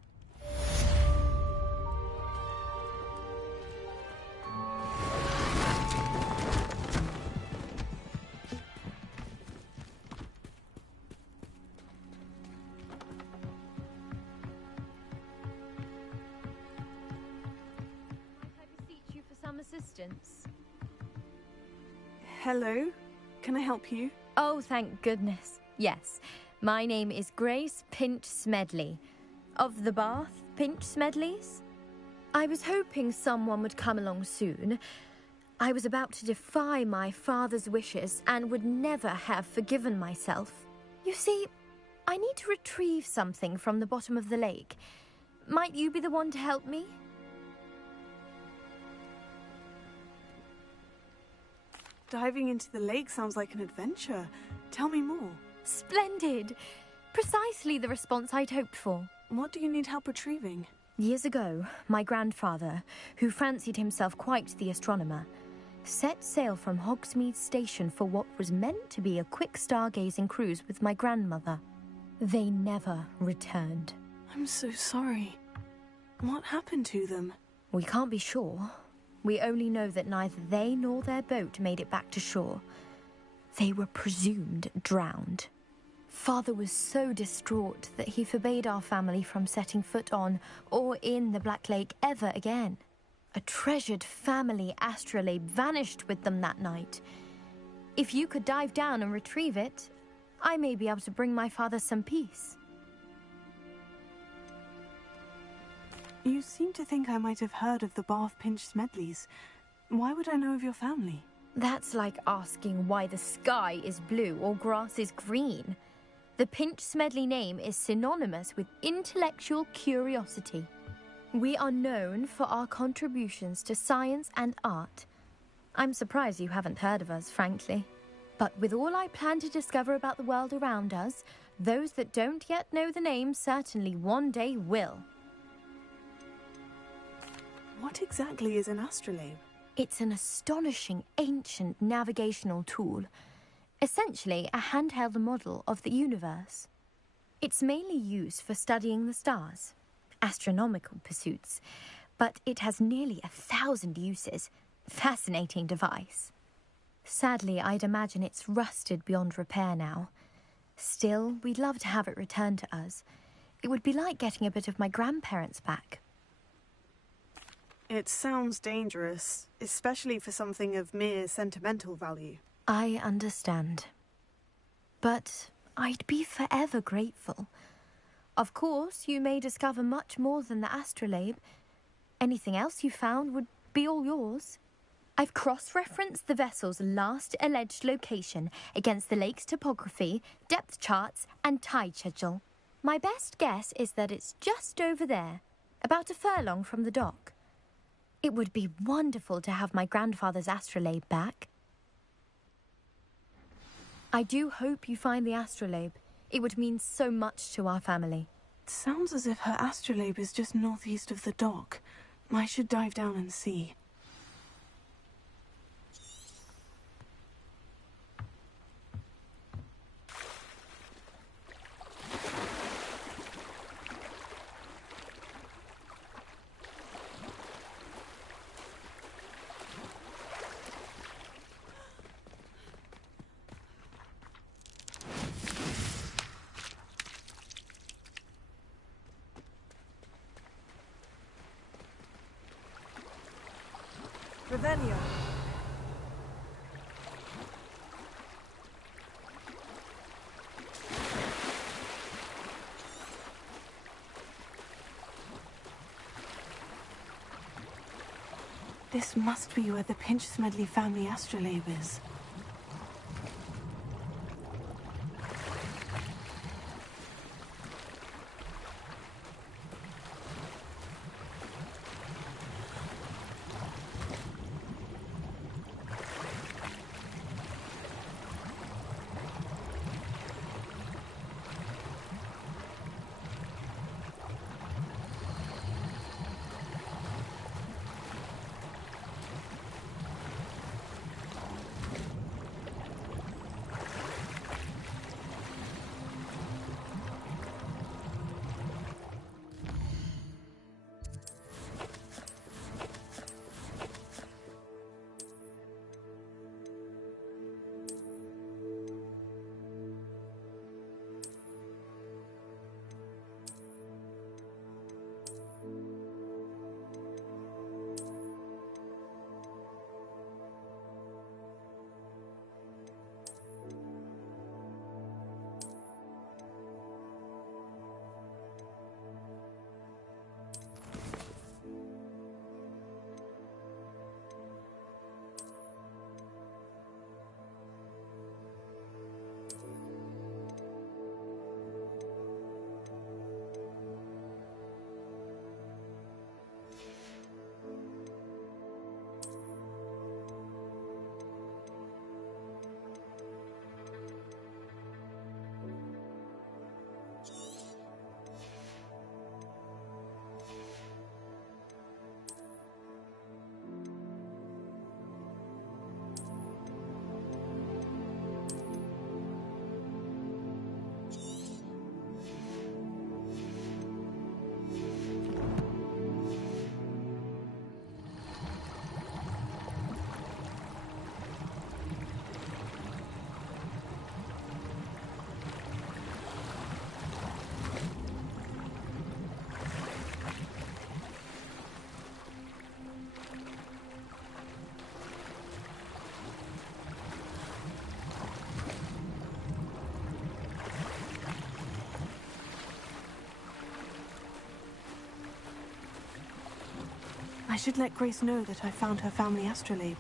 Assistance. Hello? Can I help you? Oh, thank goodness. Yes. My name is Grace Pinch Smedley. Of the Bath Pinch Smedleys? I was hoping someone would come along soon. I was about to defy my father's wishes and would never have forgiven myself. You see, I need to retrieve something from the bottom of the lake. Might you be the one to help me? Diving into the lake sounds like an adventure. Tell me more. Splendid! Precisely the response I'd hoped for. What do you need help retrieving? Years ago, my grandfather, who fancied himself quite the astronomer, set sail from Hogsmeade Station for what was meant to be a quick stargazing cruise with my grandmother. They never returned. I'm so sorry. What happened to them? We can't be sure. We only know that neither they nor their boat made it back to shore. They were presumed drowned. Father was so distraught that he forbade our family from setting foot on or in the Black Lake ever again. A treasured family astrolabe vanished with them that night. If you could dive down and retrieve it, I may be able to bring my father some peace. You seem to think I might have heard of the Bath Pinch Smedleys. Why would I know of your family? That's like asking why the sky is blue or grass is green. The Pinch Smedley name is synonymous with intellectual curiosity. We are known for our contributions to science and art. I'm surprised you haven't heard of us, frankly. But with all I plan to discover about the world around us, those that don't yet know the name certainly one day will. What exactly is an astrolabe? It's an astonishing ancient navigational tool. Essentially, a handheld model of the universe. It's mainly used for studying the stars, astronomical pursuits, but it has nearly 1,000 uses. Fascinating device. Sadly, I'd imagine it's rusted beyond repair now. Still, we'd love to have it returned to us. It would be like getting a bit of my grandparents back. It sounds dangerous, especially for something of mere sentimental value. I understand. But I'd be forever grateful. Of course, you may discover much more than the astrolabe. Anything else you found would be all yours. I've cross-referenced the vessel's last alleged location against the lake's topography, depth charts, and tide schedule. My best guess is that it's just over there, about a furlong from the dock. It would be wonderful to have my grandfather's astrolabe back. I do hope you find the astrolabe. It would mean so much to our family. It sounds as if her astrolabe is just northeast of the dock. I should dive down and see. Revelio. This must be where the Pinch Smedley family astrolabe is. I should let Grace know that I found her family astrolabe.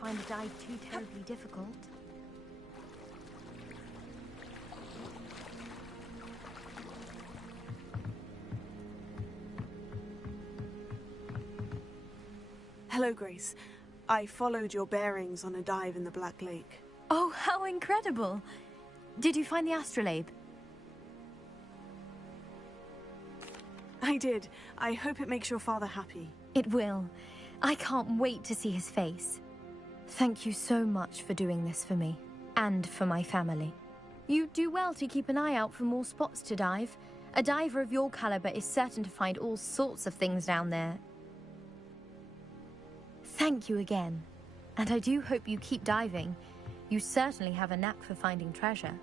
find the dive too terribly difficult. Hello, Grace. I followed your bearings on a dive in the Black Lake. Oh, how incredible! Did you find the astrolabe? I did. I hope it makes your father happy. It will. I can't wait to see his face. Thank you so much for doing this for me, and for my family. You do well to keep an eye out for more spots to dive. A diver of your caliber is certain to find all sorts of things down there. Thank you again, and I do hope you keep diving. You certainly have a knack for finding treasure.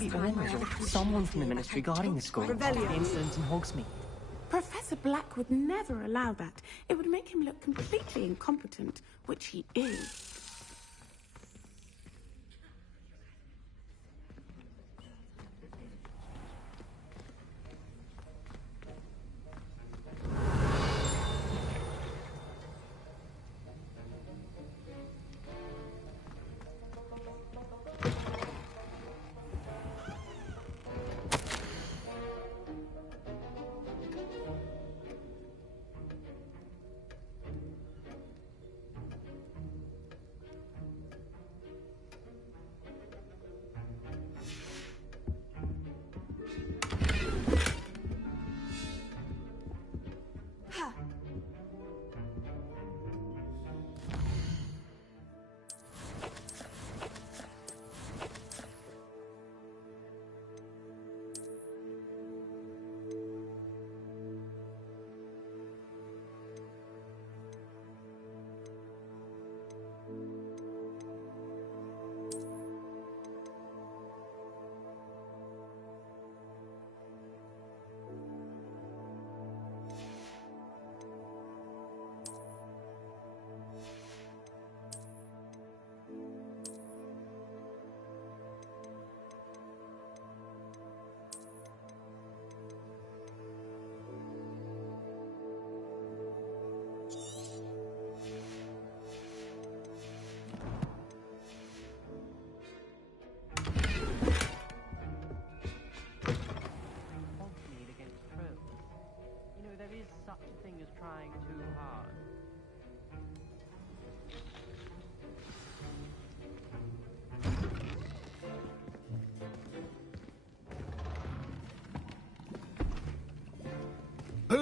Maybe always or someone from the ministry guarding the school. Revelio. The incident in Hogsmeade. Professor Black would never allow that. It would make him look completely incompetent, which he is.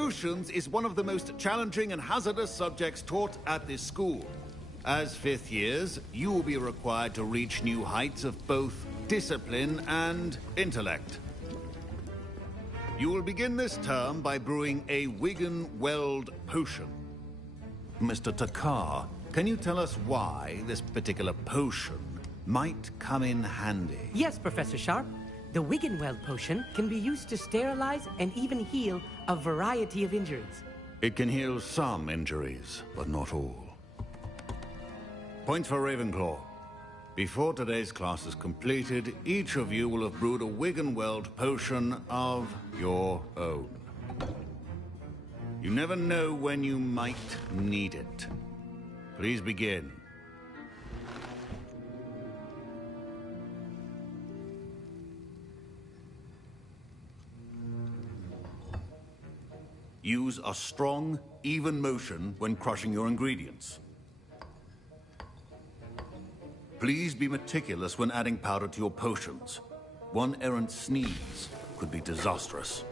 Potions is one of the most challenging and hazardous subjects taught at this school. As fifth years, you will be required to reach new heights of both discipline and intellect. You will begin this term by brewing a Wiggenweld potion. Mr. Takar, can you tell us why this particular potion might come in handy? Yes, Professor Sharp. The Wiggenweld potion can be used to sterilize and even heal a variety of injuries. It can heal some injuries, but not all. Points for Ravenclaw. Before today's class is completed, each of you will have brewed a Wiggenweld potion of your own. You never know when you might need it. Please begin. Use a strong, even motion when crushing your ingredients. Please be meticulous when adding powder to your potions. One errant sneeze could be disastrous.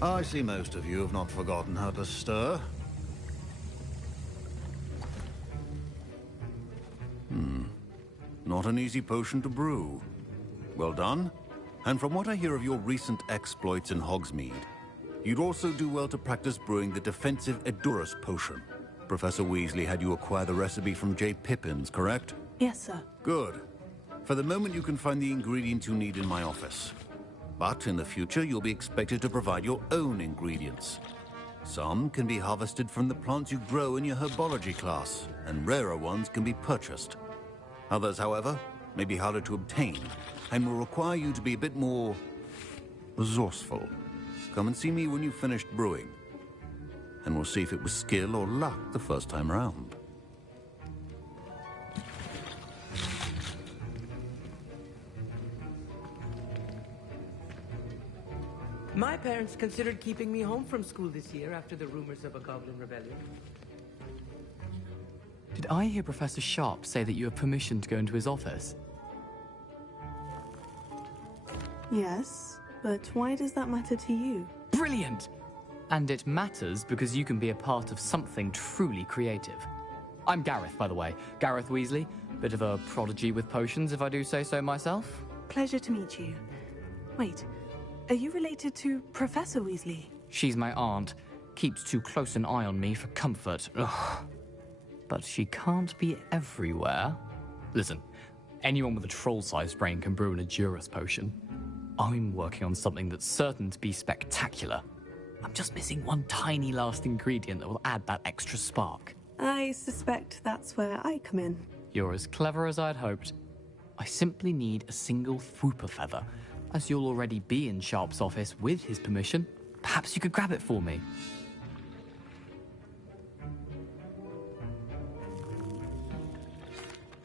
I see most of you have not forgotten how to stir. Not an easy potion to brew. Well done. And from what I hear of your recent exploits in Hogsmeade, you'd also do well to practice brewing the defensive Edurus potion. Professor Weasley had you acquire the recipe from J. Pippins, correct? Yes, sir. Good. For the moment, you can find the ingredients you need in my office. But in the future, you'll be expected to provide your own ingredients. Some can be harvested from the plants you grow in your herbology class, and rarer ones can be purchased. Others, however, may be harder to obtain, and will require you to be a bit more resourceful. Come and see me when you've finished brewing, and we'll see if it was skill or luck the first time round. My parents considered keeping me home from school this year after the rumors of a goblin rebellion. Did I hear Professor Sharp say that you have permission to go into his office? Yes, but why does that matter to you? Brilliant! And it matters because you can be a part of something truly creative. I'm Gareth, by the way. Gareth Weasley. Bit of a prodigy with potions, if I do say so myself. Pleasure to meet you. Wait, are you related to Professor Weasley? She's my aunt. Keeps too close an eye on me for comfort. Ugh. But she can't be everywhere. Listen, anyone with a troll-sized brain can brew an Edurus potion. I'm working on something that's certain to be spectacular. I'm just missing one tiny last ingredient that will add that extra spark. I suspect that's where I come in. You're as clever as I'd hoped. I simply need a single Fwooper feather. As you'll already be in Sharp's office with his permission, perhaps you could grab it for me.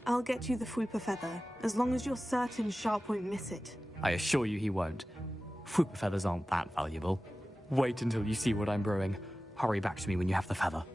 I'll get you the Fwooper feather, as long as you're certain Sharp won't miss it. I assure you he won't. Fwooper feathers aren't that valuable. Wait until you see what I'm brewing. Hurry back to me when you have the feather.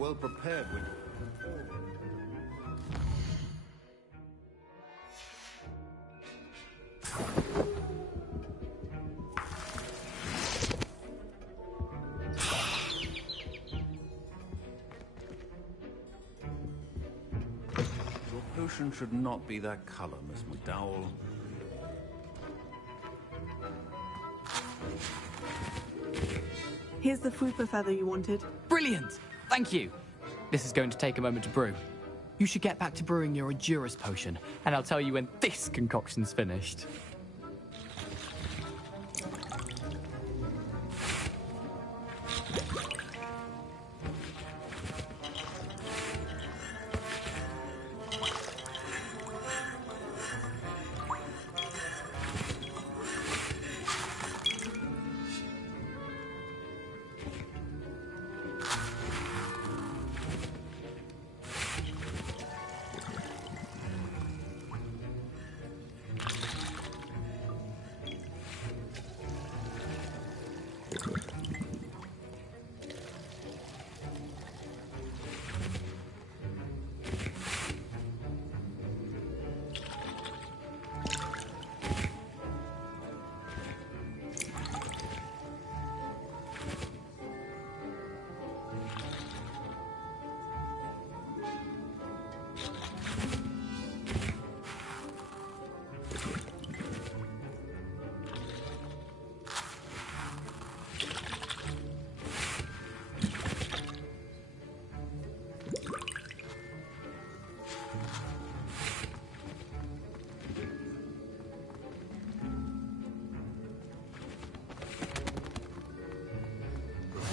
well prepared with... Your potion should not be that color, Miss McDowell. Here's the fupa feather you wanted. Brilliant! Thank you. This is going to take a moment to brew. You should get back to brewing your Endurus potion, and I'll tell you when this concoction's finished.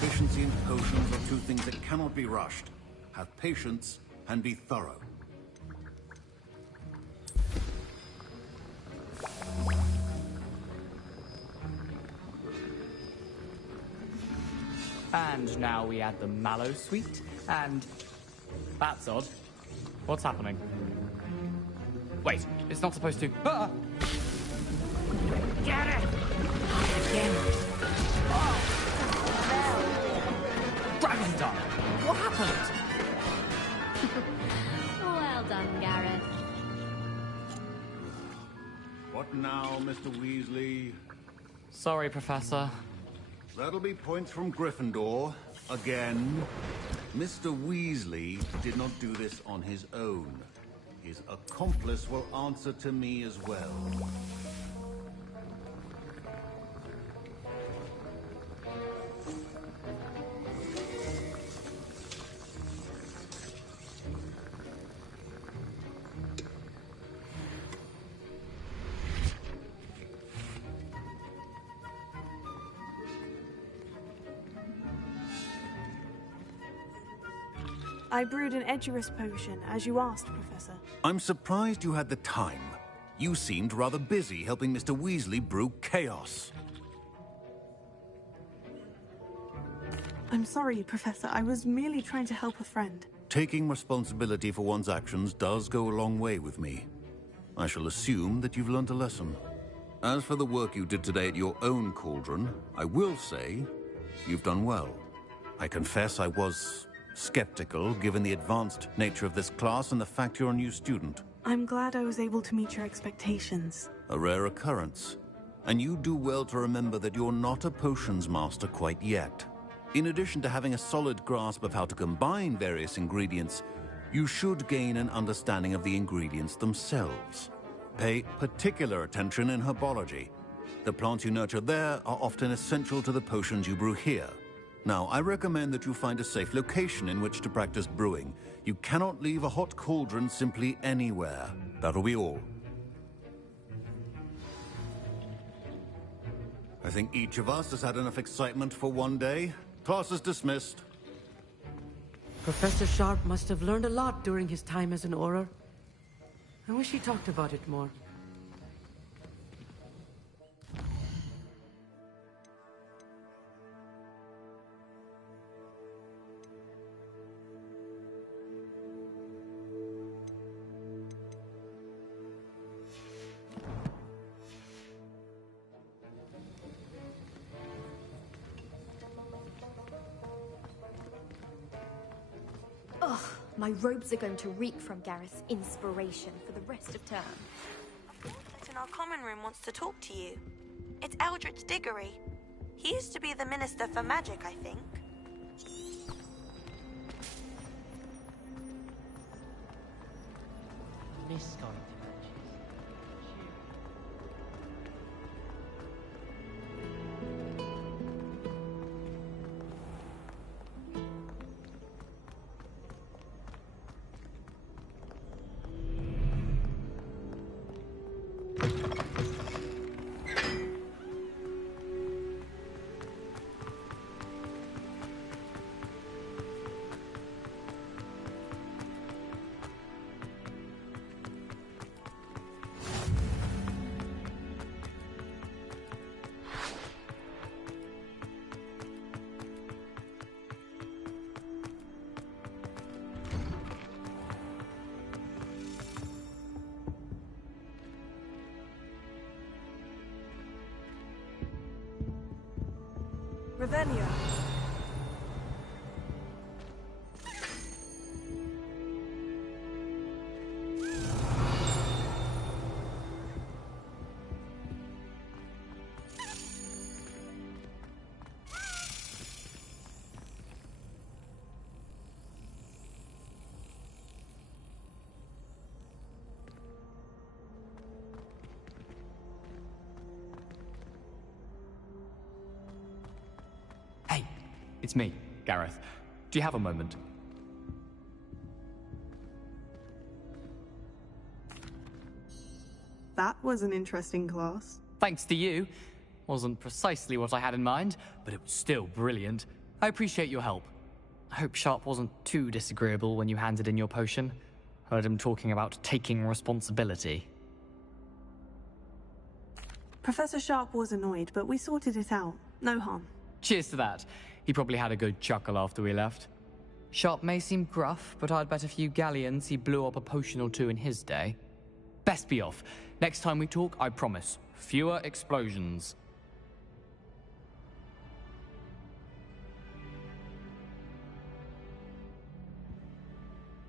Proficiency and potions are two things that cannot be rushed. Have patience and be thorough. And now we add the mallow sweet, and... That's odd. What's happening? Wait, it's not supposed to... Ah! Get it! Again. Dragon Dung! What happened? Well done, Gareth. What now, Mr. Weasley? Sorry, Professor. That'll be points from Gryffindor. Again. Mr. Weasley did not do this on his own. His accomplice will answer to me as well. I brewed an Edurus potion, as you asked, Professor. I'm surprised you had the time. You seemed rather busy helping Mr. Weasley brew chaos. I'm sorry, Professor. I was merely trying to help a friend. Taking responsibility for one's actions does go a long way with me. I shall assume that you've learned a lesson. As for the work you did today at your own cauldron, I will say you've done well. I confess I was skeptical, given the advanced nature of this class and the fact you're a new student. I'm glad I was able to meet your expectations. A rare occurrence. And you do well to remember that you're not a potions master quite yet. In addition to having a solid grasp of how to combine various ingredients, you should gain an understanding of the ingredients themselves. Pay particular attention in herbology. The plants you nurture there are often essential to the potions you brew here. Now, I recommend that you find a safe location in which to practice brewing. You cannot leave a hot cauldron simply anywhere. That'll be all. I think each of us has had enough excitement for one day. Class is dismissed. Professor Sharp must have learned a lot during his time as an Auror. I wish he talked about it more. My robes are going to reek from Gareth's inspiration for the rest of term. That in our common room wants to talk to you. It's Eldritch Diggory. He used to be the Minister for Magic, I think. Revelio. It's me, Gareth. Do you have a moment? That was an interesting class. Thanks to you. Wasn't precisely what I had in mind, but it was still brilliant. I appreciate your help. I hope Sharp wasn't too disagreeable when you handed in your potion. Heard him talking about taking responsibility. Professor Sharp was annoyed, but we sorted it out. No harm. Cheers to that. He probably had a good chuckle after we left. Sharp may seem gruff, but I'd bet a few galleons he blew up a potion or two in his day. Best be off. Next time we talk, I promise, fewer explosions.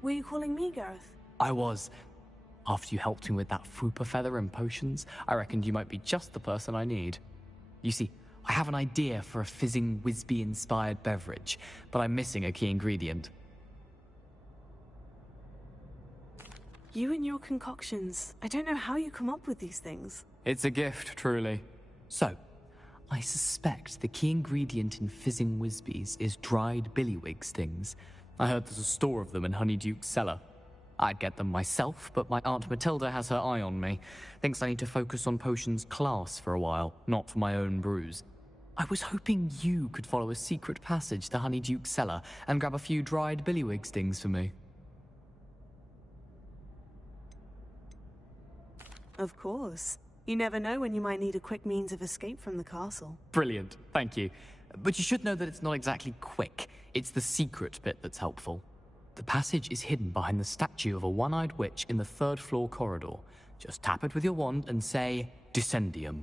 Were you calling me, Gareth? I was. After you helped me with that Fupa feather and potions, I reckoned you might be just the person I need. You see, I have an idea for a fizzing Wisby-inspired beverage, but I'm missing a key ingredient. You and your concoctions. I don't know how you come up with these things. It's a gift, truly. So, I suspect the key ingredient in fizzing Wisbies is dried billywig stings. I heard there's a store of them in Honeyduke's cellar. I'd get them myself, but my Aunt Matilda has her eye on me. Thinks I need to focus on potions class for a while, not for my own brews. I was hoping you could follow a secret passage to Honeyduke's cellar and grab a few dried billywig stings for me. Of course. You never know when you might need a quick means of escape from the castle. Brilliant, thank you. But you should know that it's not exactly quick. It's the secret bit that's helpful. The passage is hidden behind the statue of a one-eyed witch in the third-floor corridor. Just tap it with your wand and say, Descendium.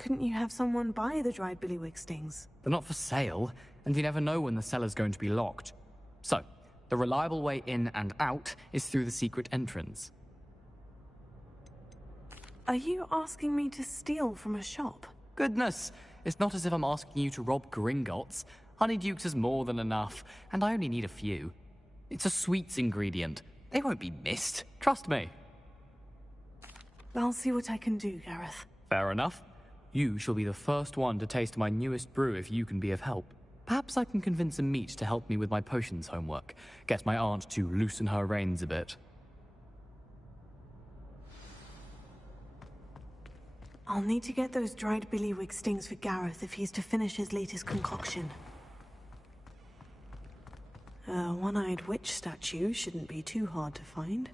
Couldn't you have someone buy the dried billywig stings? They're not for sale, and you never know when the cellar's going to be locked. So, the reliable way in and out is through the secret entrance. Are you asking me to steal from a shop? Goodness, it's not as if I'm asking you to rob Gringotts. Honeyduke's is more than enough, and I only need a few. It's a sweets ingredient. They won't be missed, trust me. I'll see what I can do, Gareth. Fair enough. You shall be the first one to taste my newest brew if you can be of help. Perhaps I can convince a meat to help me with my potions homework. Get my aunt to loosen her reins a bit. I'll need to get those dried billywig stings for Gareth if he's to finish his latest concoction. A one-eyed witch statue shouldn't be too hard to find.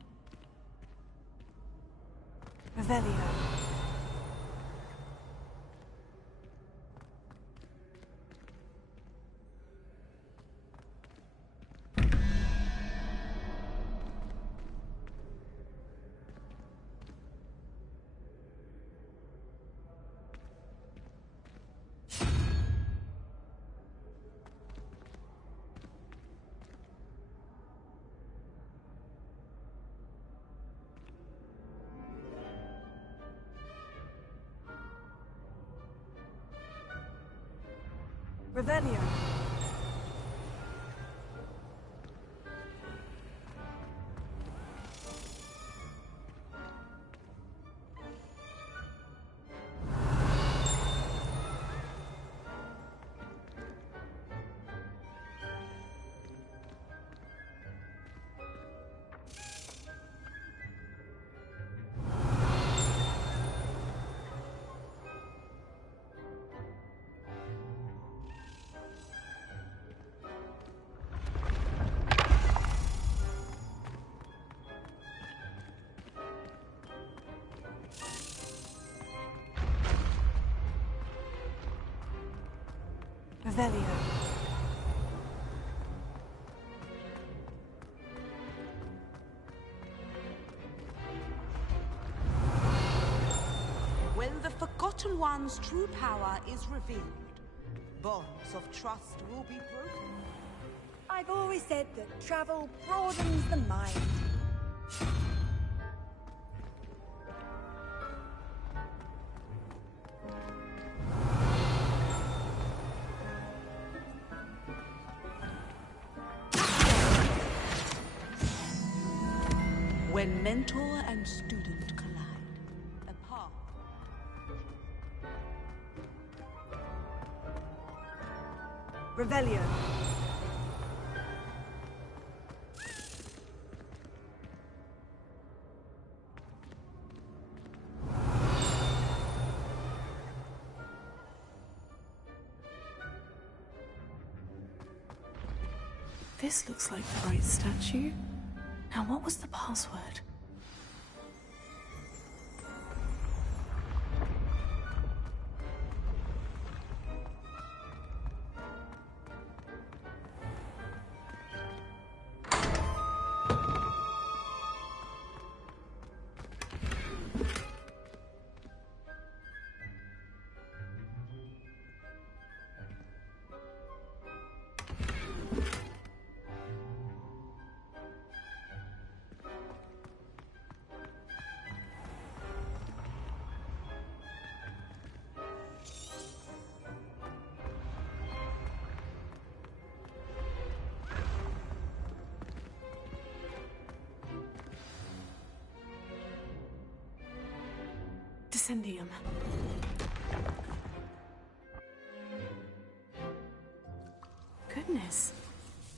Revelio. Revelio. Revelio. When the Forgotten One's true power is revealed, bonds of trust will be broken. I've always said that travel broadens the mind. When mentor and student collide, a path. Revelio. This looks like the right statue. Now, what was the password? Descendium. Goodness,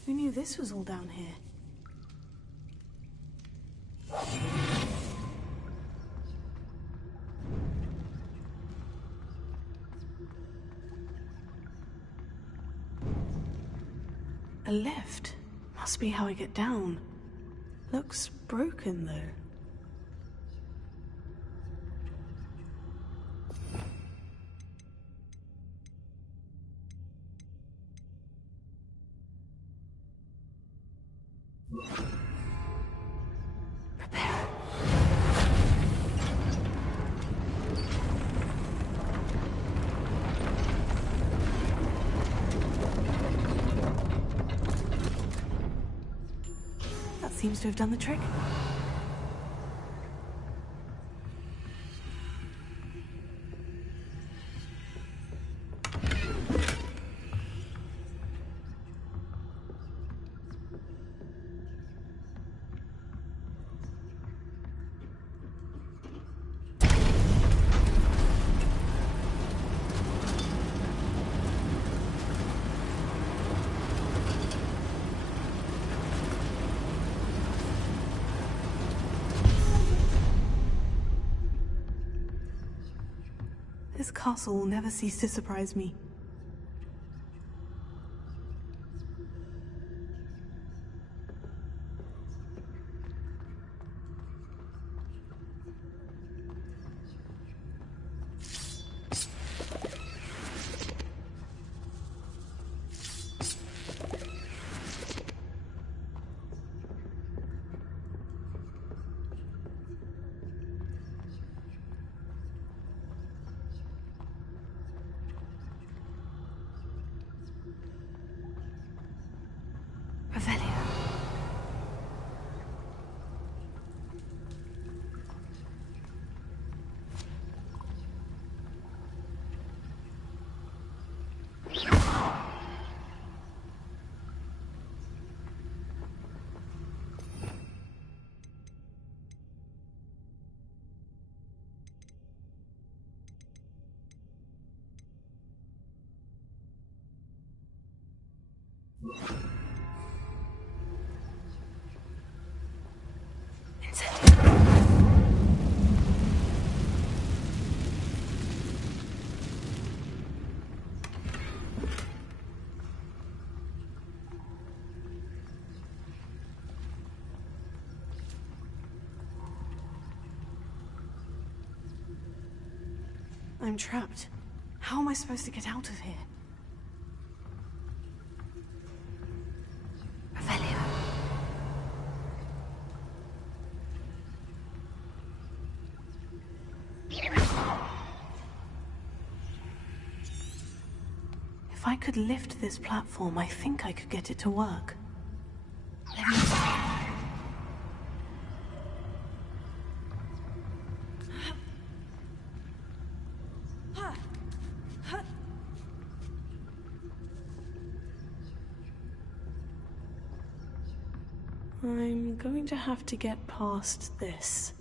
who knew this was all down here? A lift. Must be how I get down. Looks broken, though. That seems to have done the trick. This castle will never cease to surprise me. I'm trapped. How am I supposed to get out of here? Revelio. If I could lift this platform, I think I could get it to work. I'm going to have to get past this.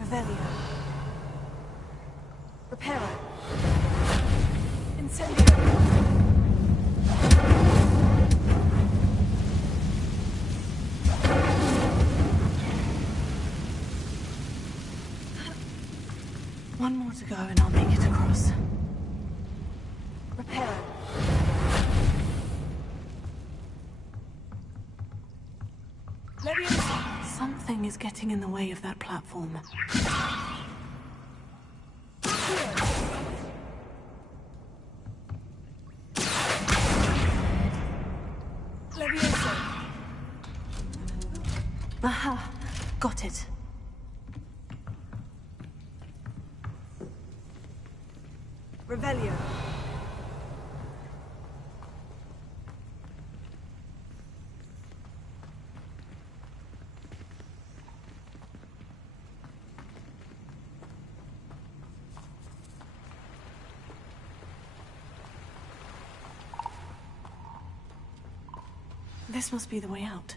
Revelio. Reparo. Incendio. One more to go and I'll make it across. Reparo. Something is getting in the way of that platform. Aha, got it. Revelio. This must be the way out.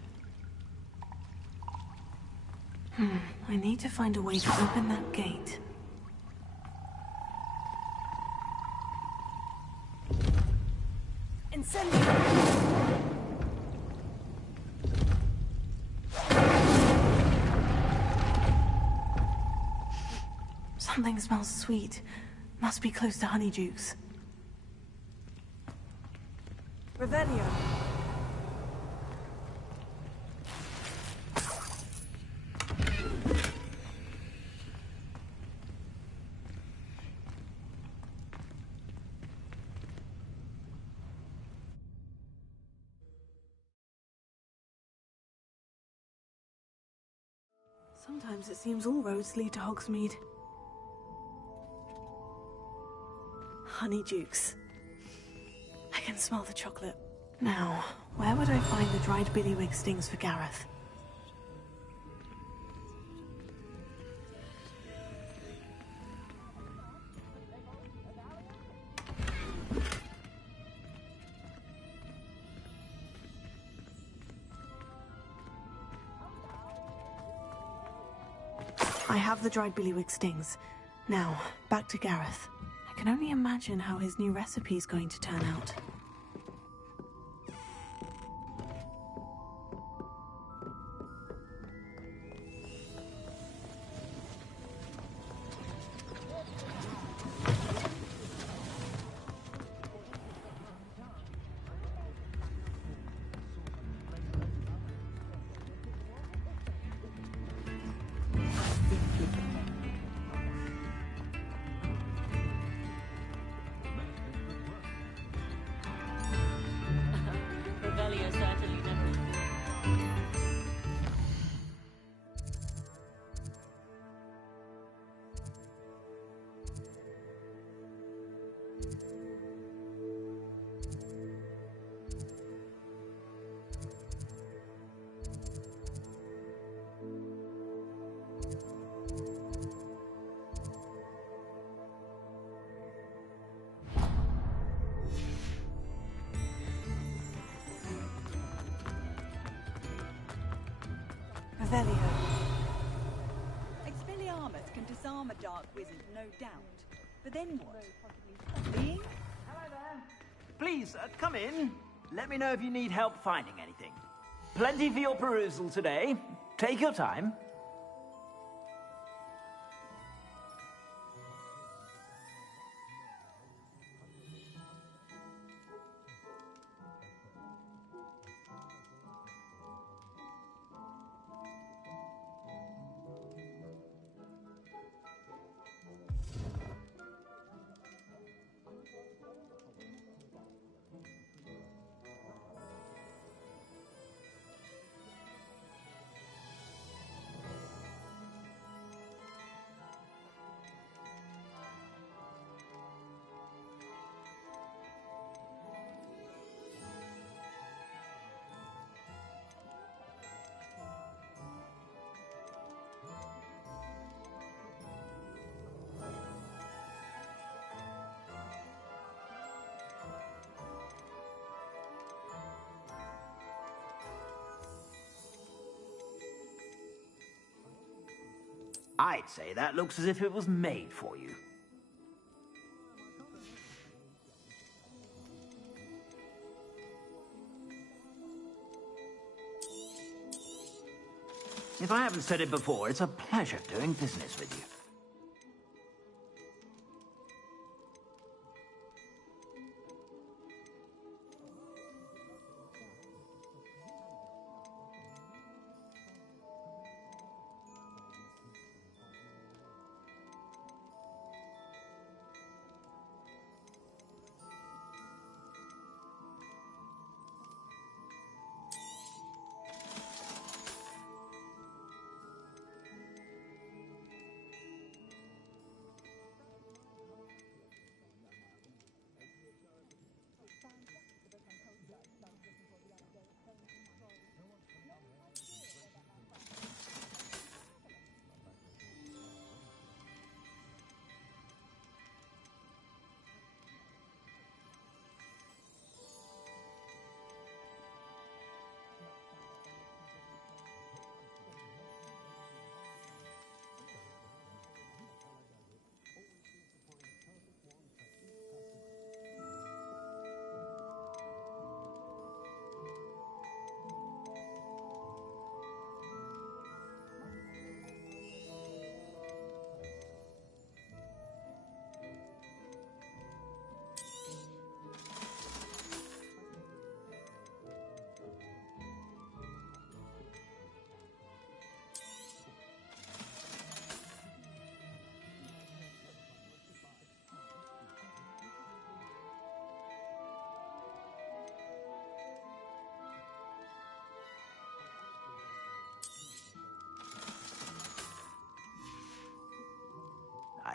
I need to find a way to open that gate. Incendio! Something smells sweet. Must be close to Honeydukes. Revelio. Sometimes it seems all roads lead to Hogsmeade. Honeydukes. I can smell the chocolate. Now, where would I find the dried billywig stings for Gareth? I have the dried billywig stings. Now, back to Gareth. I can only imagine how his new recipe's going to turn out. Revelio. Expelliarmus can disarm a dark wizard, no doubt. But then what? Being? Hello there. Please, come in. Let me know if you need help finding anything. Plenty for your perusal today. Take your time. I'd say that looks as if it was made for you. If I haven't said it before, it's a pleasure doing business with you.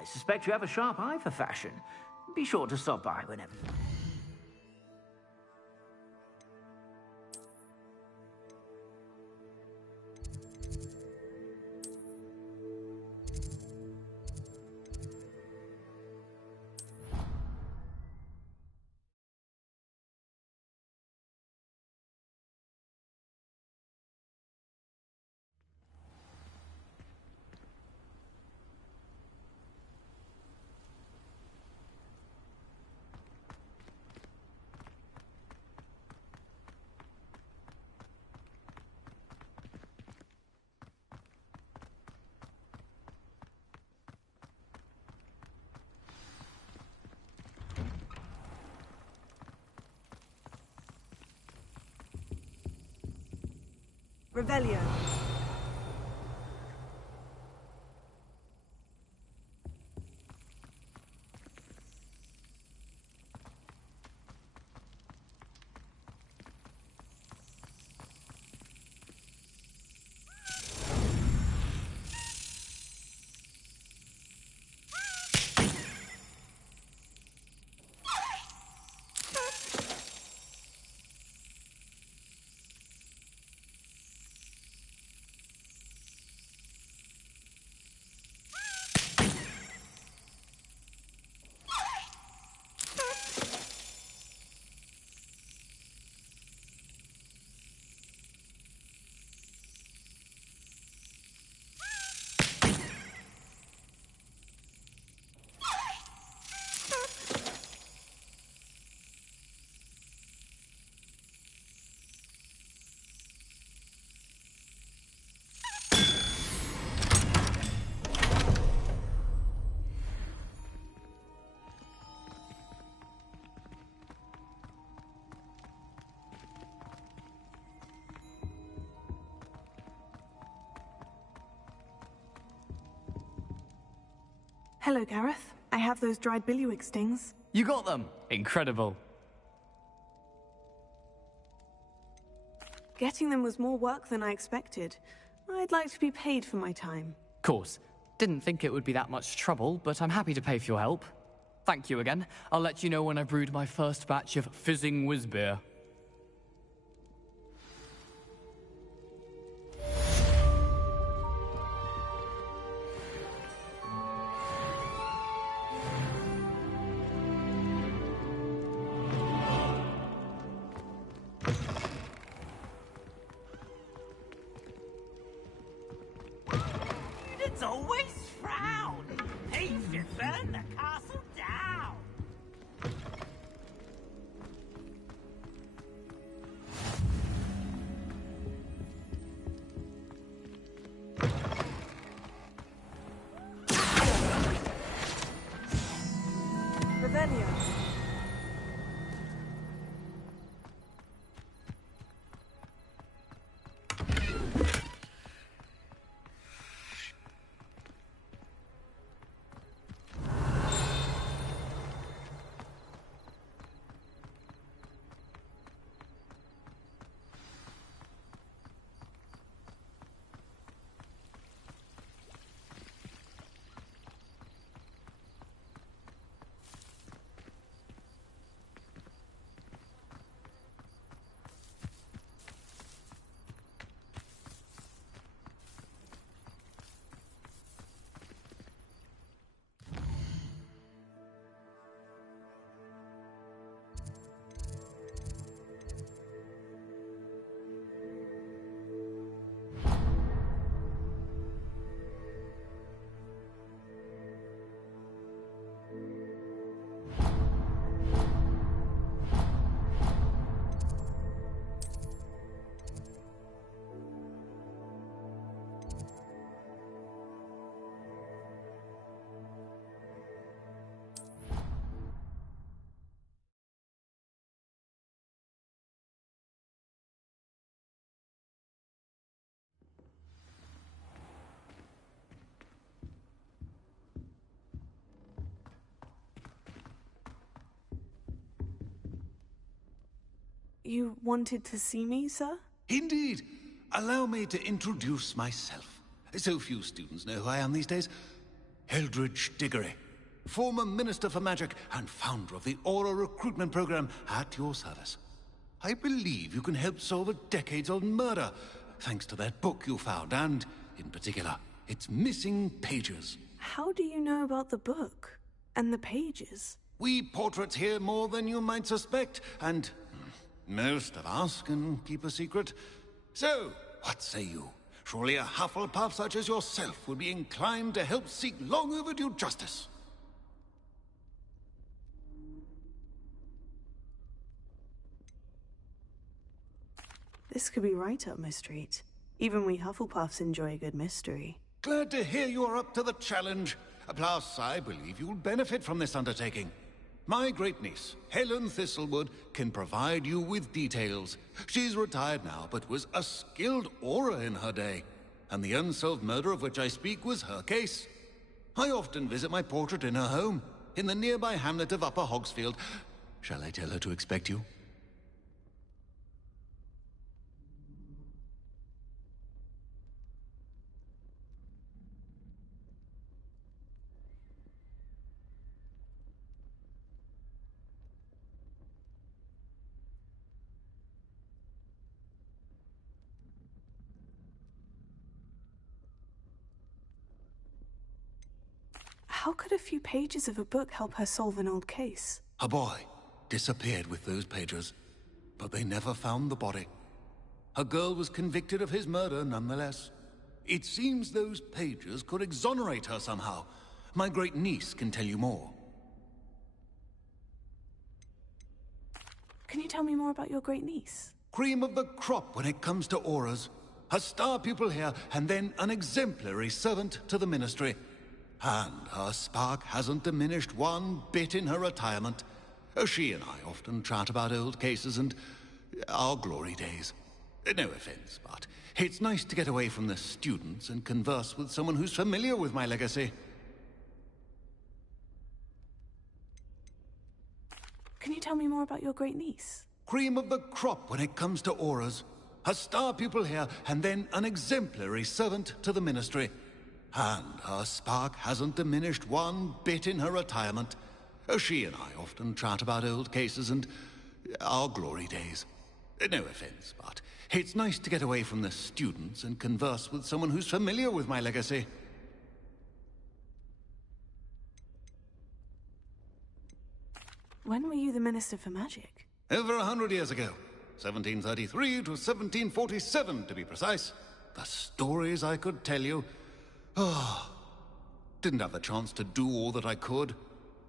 I suspect you have a sharp eye for fashion. Be sure to stop by whenever. Revelio. Hello, Gareth. I have those dried billywig stings. You got them! Incredible. Getting them was more work than I expected. I'd like to be paid for my time. Course. Didn't think it would be that much trouble, but I'm happy to pay for your help. Thank you again. I'll let you know when I've brewed my first batch of fizzing whizbeer. It's always frown. He should burn the castle down. Revelio. You wanted to see me, sir? Indeed. Allow me to introduce myself. So few students know who I am these days. Eldridge Diggory, former Minister for Magic and founder of the Aura Recruitment Program, at your service. I believe you can help solve a decades-old murder, thanks to that book you found, and, in particular, its missing pages. How do you know about the book? And the pages? We portraits hear more than you might suspect, and most of us can keep a secret. So, what say you? Surely a Hufflepuff such as yourself would be inclined to help seek long overdue justice. This could be right up my street. Even we Hufflepuffs enjoy a good mystery. Glad to hear you are up to the challenge. Plus, I believe you'll benefit from this undertaking. My great-niece, Helen Thistlewood, can provide you with details. She's retired now, but was a skilled aura in her day. And the unsolved murder of which I speak was her case. I often visit my portrait in her home, in the nearby hamlet of Upper Hogsfield. Shall I tell her to expect you? How could a few pages of a book help her solve an old case? A boy disappeared with those pages, but they never found the body. A girl was convicted of his murder nonetheless. It seems those pages could exonerate her somehow. My great-niece can tell you more. Can you tell me more about your great-niece? Cream of the crop when it comes to auras. A star pupil here, and then an exemplary servant to the Ministry. And her spark hasn't diminished one bit in her retirement. She and I often chat about old cases and our glory days. No offense, but it's nice to get away from the students and converse with someone who's familiar with my legacy. Can you tell me more about your great niece? Cream of the crop when it comes to auras. A star pupil here, and then an exemplary servant to the ministry. And her spark hasn't diminished one bit in her retirement. She and I often chat about old cases and our glory days. No offense, but it's nice to get away from the students and converse with someone who's familiar with my legacy. When were you the Minister for Magic? Over 100 years ago. 1733 to 1747, to be precise. The stories I could tell you. Didn't have the chance to do all that I could.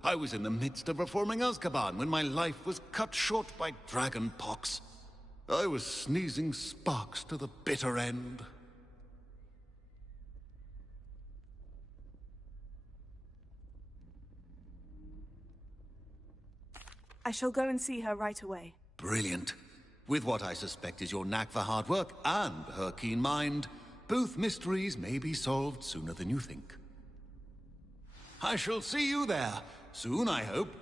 I was in the midst of reforming Azkaban when my life was cut short by dragon pox. I was sneezing sparks to the bitter end. I shall go and see her right away. Brilliant. With what I suspect is your knack for hard work and her keen mind, both mysteries may be solved sooner than you think. I shall see you there, soon I hope.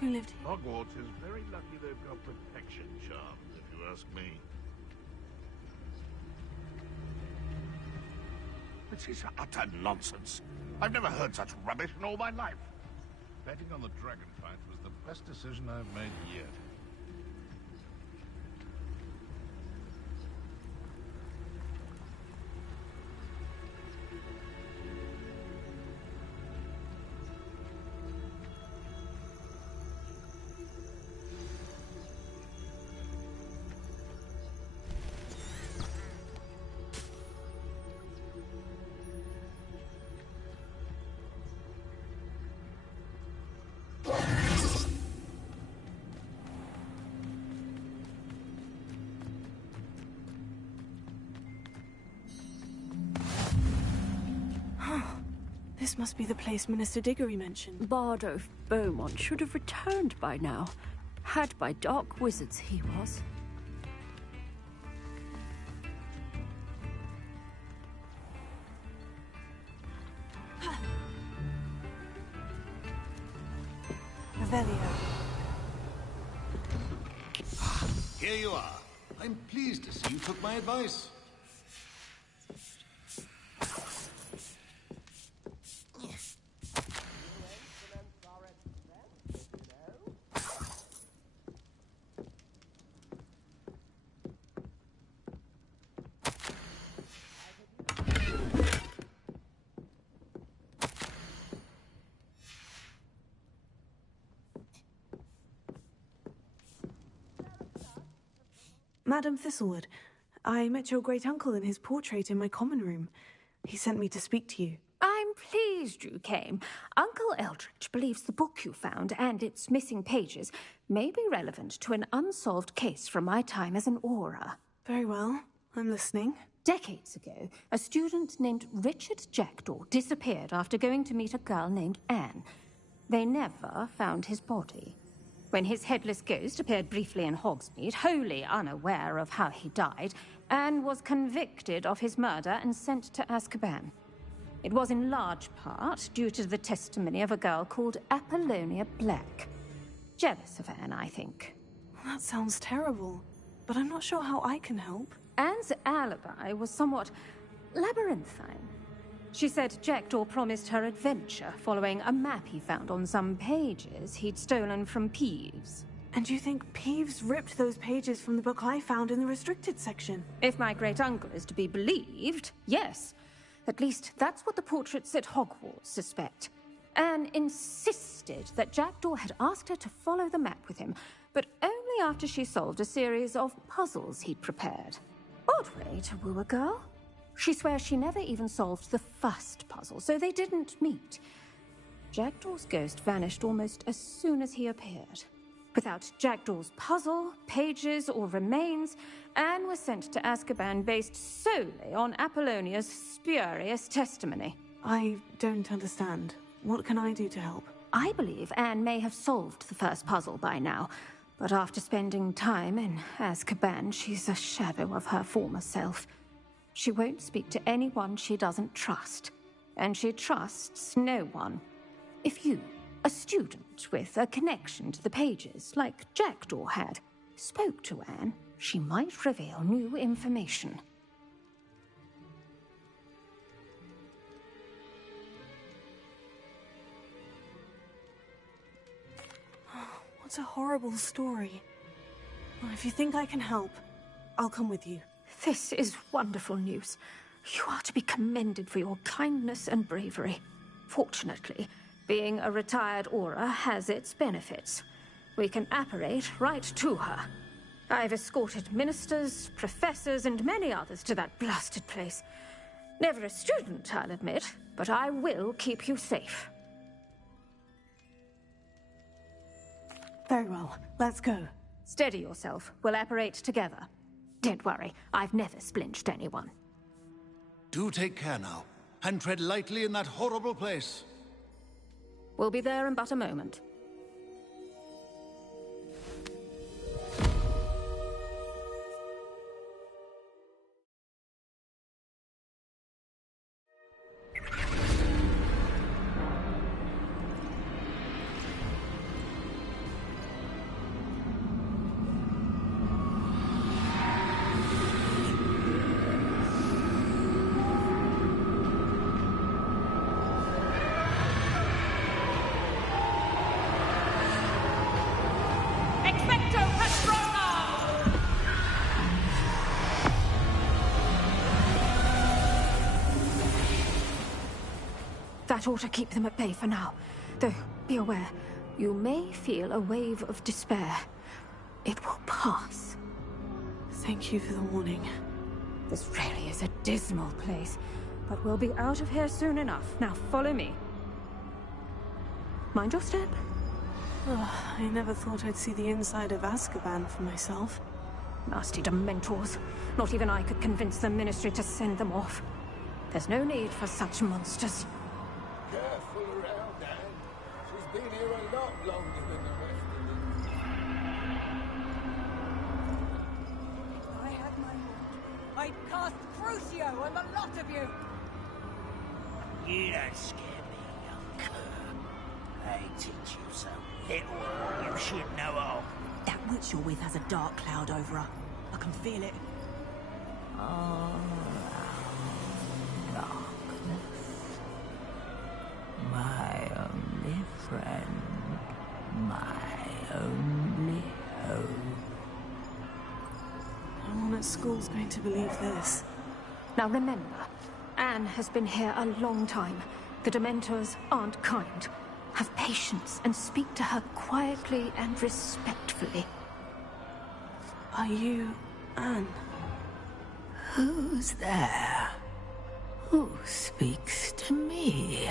Who lived here? Hogwarts is very lucky they've got protection charms, if you ask me. This is utter nonsense. I've never heard such rubbish in all my life. Betting on the dragon fight was the best decision I've made yet. This must be the place Minister Diggory mentioned. Bardo Beaumont should have returned by now. Had by dark wizards, he was. Revelio. Here you are. I'm pleased to see you took my advice. Madam Thistlewood, I met your great-uncle in his portrait in my common room. He sent me to speak to you. I'm pleased you came. Uncle Eldritch believes the book you found and its missing pages may be relevant to an unsolved case from my time as an Auror. Very well. I'm listening. Decades ago, a student named Richard Jackdaw disappeared after going to meet a girl named Anne. They never found his body. When his headless ghost appeared briefly in Hogsmeade, wholly unaware of how he died, Anne was convicted of his murder and sent to Azkaban. It was in large part due to the testimony of a girl called Apollonia Black. Jealous of Anne, I think. That sounds terrible, but I'm not sure how I can help. Anne's alibi was somewhat labyrinthine. She said Jackdaw promised her adventure following a map he found on some pages he'd stolen from Peeves. And you think Peeves ripped those pages from the book I found in the restricted section? If my great-uncle is to be believed, yes. At least that's what the portraits at Hogwarts suspect. Anne insisted that Jackdaw had asked her to follow the map with him, but only after she solved a series of puzzles he'd prepared. Odd way to woo a girl. She swears she never even solved the first puzzle, so they didn't meet. Jackdaw's ghost vanished almost as soon as he appeared. Without Jackdaw's puzzle, pages, or remains, Anne was sent to Azkaban based solely on Apollonia's spurious testimony. I don't understand. What can I do to help? I believe Anne may have solved the first puzzle by now, but after spending time in Azkaban, she's a shadow of her former self. She won't speak to anyone she doesn't trust, and she trusts no one. If you, a student with a connection to the pages, like Jackdaw had, spoke to Anne, she might reveal new information. What a horrible story. Well, if you think I can help, I'll come with you. This is wonderful news. You are to be commended for your kindness and bravery. Fortunately, being a retired Auror has its benefits. We can apparate right to her. I've escorted ministers, professors, and many others to that blasted place. Never a student, I'll admit, but I will keep you safe. Very well. Let's go. Steady yourself. We'll apparate together. Don't worry, I've never splinched anyone. Do take care now, and tread lightly in that horrible place. We'll be there in but a moment. That ought to keep them at bay for now. Though, be aware, you may feel a wave of despair. It will pass. Thank you for the warning. This really is a dismal place, but we'll be out of here soon enough. Now follow me. Mind your step. Oh, I never thought I'd see the inside of Azkaban for myself. Nasty Dementors. Not even I could convince the Ministry to send them off. There's no need for such monsters. I'd cast Crucio on the lot of you! You don't scare me, young cur. I teach you so little you should know all. That witch you're with has a dark cloud over her. I can feel it. All around darkness. My only friend. My only hope. No one at school's going to believe this. Now remember, Anne has been here a long time. The Dementors aren't kind. Have patience and speak to her quietly and respectfully. Are you Anne? Who's there? Who speaks to me?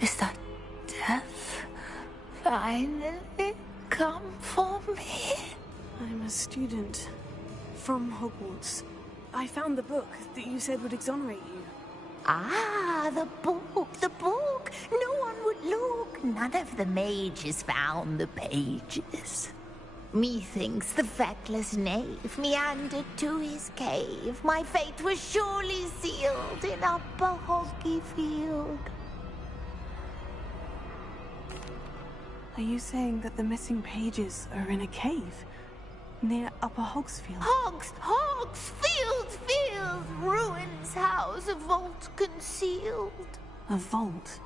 Is that death finally come for me? I'm a student from Hogwarts. I found the book that you said would exonerate you. Ah, the book, the book. No one would look. None of the mages found the pages. Methinks the feckless knave meandered to his cave. My fate was surely sealed in Upper Hoggyfield. Are you saying that the missing pages are in a cave? Near Upper Hogsfield? Hogsfield, ruins house, a vault concealed. A vault?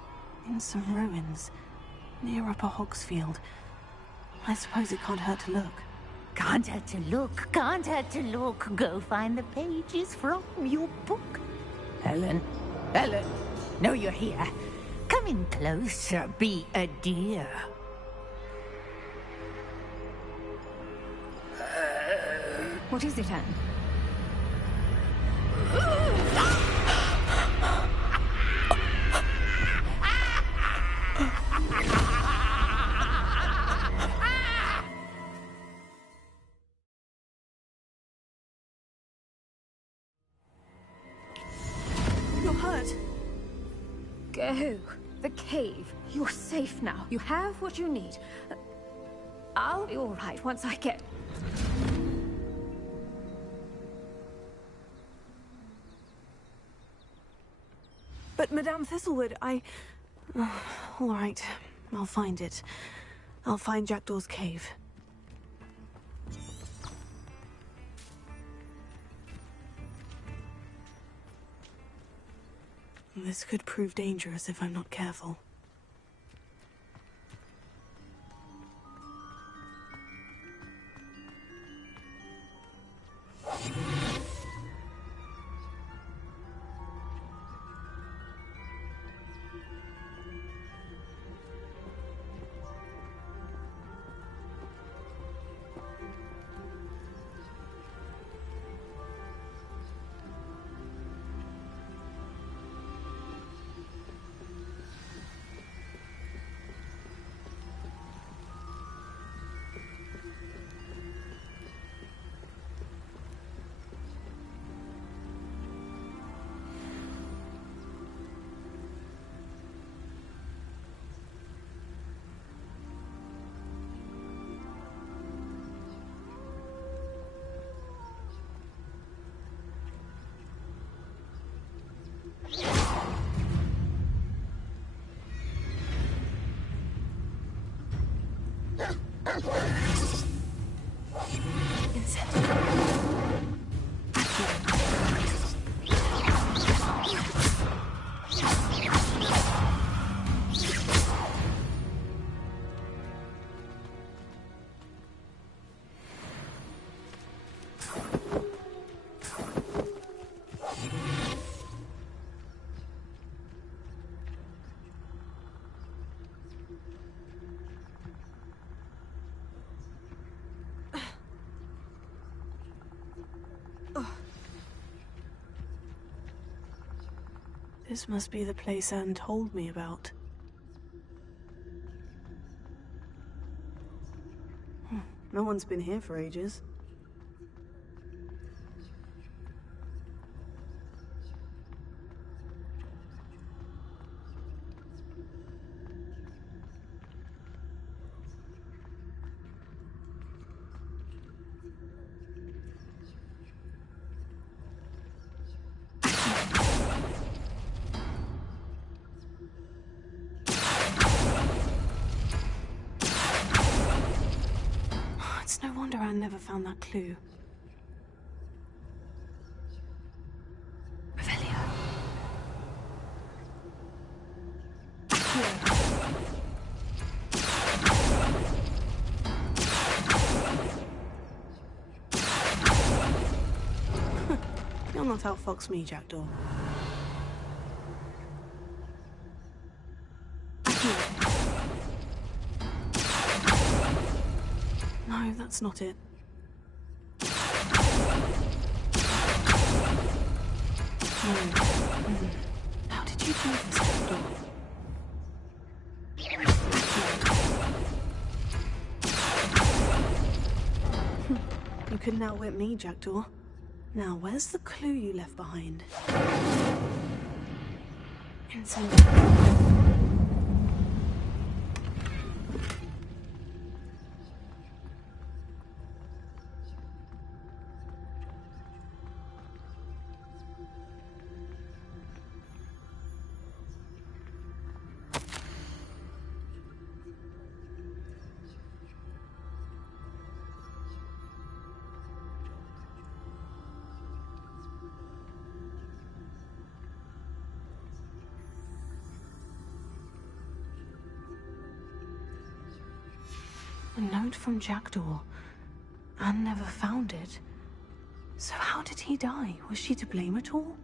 In some ruins? Near Upper Hogsfield? I suppose it can't hurt to look. Can't hurt to look, can't hurt to look. Go find the pages from your book. Helen, no, you're here. Come in closer, be a dear. What is it, Anne? You're hurt. Go. The cave. You're safe now. You have what you need. I'll be all right once I get... But Madame Thistlewood, all right. I'll find it. I'll find Jackdaw's cave. This could prove dangerous if I'm not careful. This must be the place Anne told me about. No one's been here for ages. It's no wonder Anne never found that clue. Revelio. You'll not outfox me, Jackdaw. No, that's not it. No. How did you do this, Jackdaw? You couldn't outwit me, Jackdaw. Now, where's the clue you left behind? Incendiary. A note from Jackdaw. Anne never found it. So how did he die? Was she to blame at all?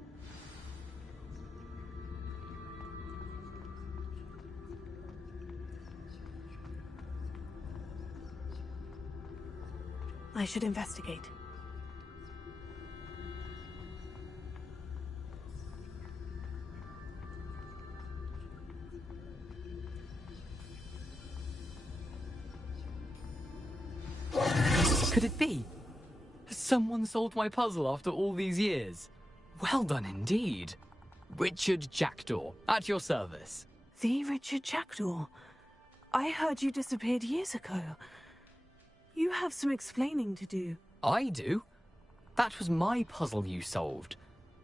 I should investigate. Could it be? Has someone solved my puzzle after all these years? Well done indeed. Richard Jackdaw, at your service. The Richard Jackdaw? I heard you disappeared years ago. You have some explaining to do. I do? That was my puzzle you solved.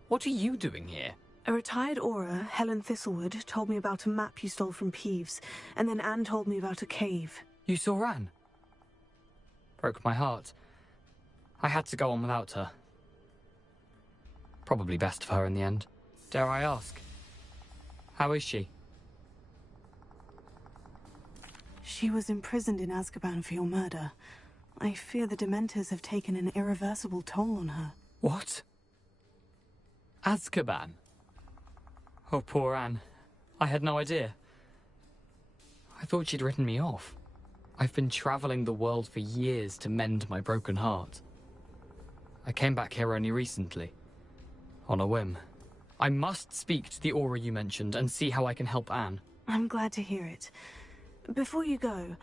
What are you doing here? A retired Auror, Helen Thistlewood, told me about a map you stole from Peeves, and then Anne told me about a cave. You saw Anne? Broke my heart. I had to go on without her. Probably best for her in the end. Dare I ask? How is she? She was imprisoned in Azkaban for your murder. I fear the Dementors have taken an irreversible toll on her. What? Azkaban? Oh, poor Anne. I had no idea. I thought she'd written me off. I've been traveling the world for years to mend my broken heart. I came back here only recently, on a whim. I must speak to the Auror you mentioned and see how I can help Anne. I'm glad to hear it. Before you go,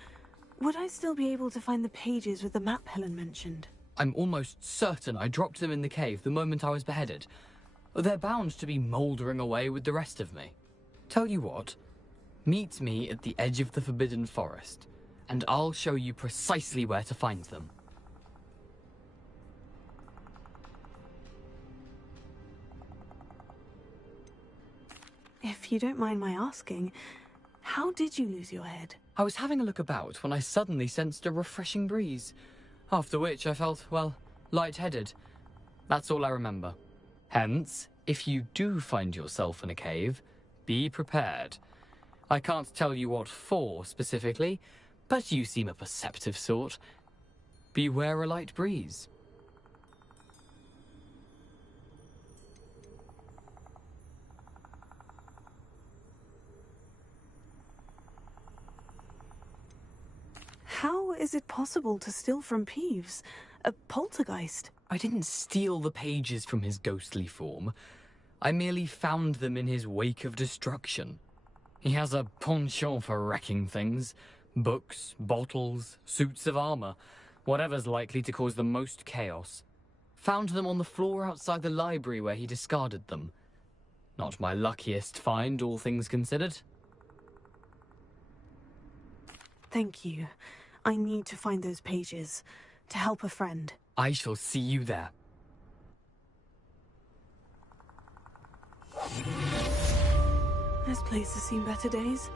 would I still be able to find the pages with the map Helen mentioned? I'm almost certain I dropped them in the cave the moment I was beheaded. They're bound to be mouldering away with the rest of me. Tell you what, meet me at the edge of the Forbidden Forest, and I'll show you precisely where to find them. If you don't mind my asking, how did you lose your head? I was having a look about when I suddenly sensed a refreshing breeze, after which I felt, well, lightheaded. That's all I remember. Hence, if you do find yourself in a cave, be prepared. I can't tell you what for specifically, but you seem a perceptive sort. Beware a light breeze. How is it possible to steal from Peeves? A poltergeist? I didn't steal the pages from his ghostly form. I merely found them in his wake of destruction. He has a penchant for wrecking things. Books, bottles, suits of armor, whatever's likely to cause the most chaos. Found them on the floor outside the library where he discarded them. Not my luckiest find, all things considered. Thank you. I need to find those pages to help a friend. I shall see you there. This place has seen better days.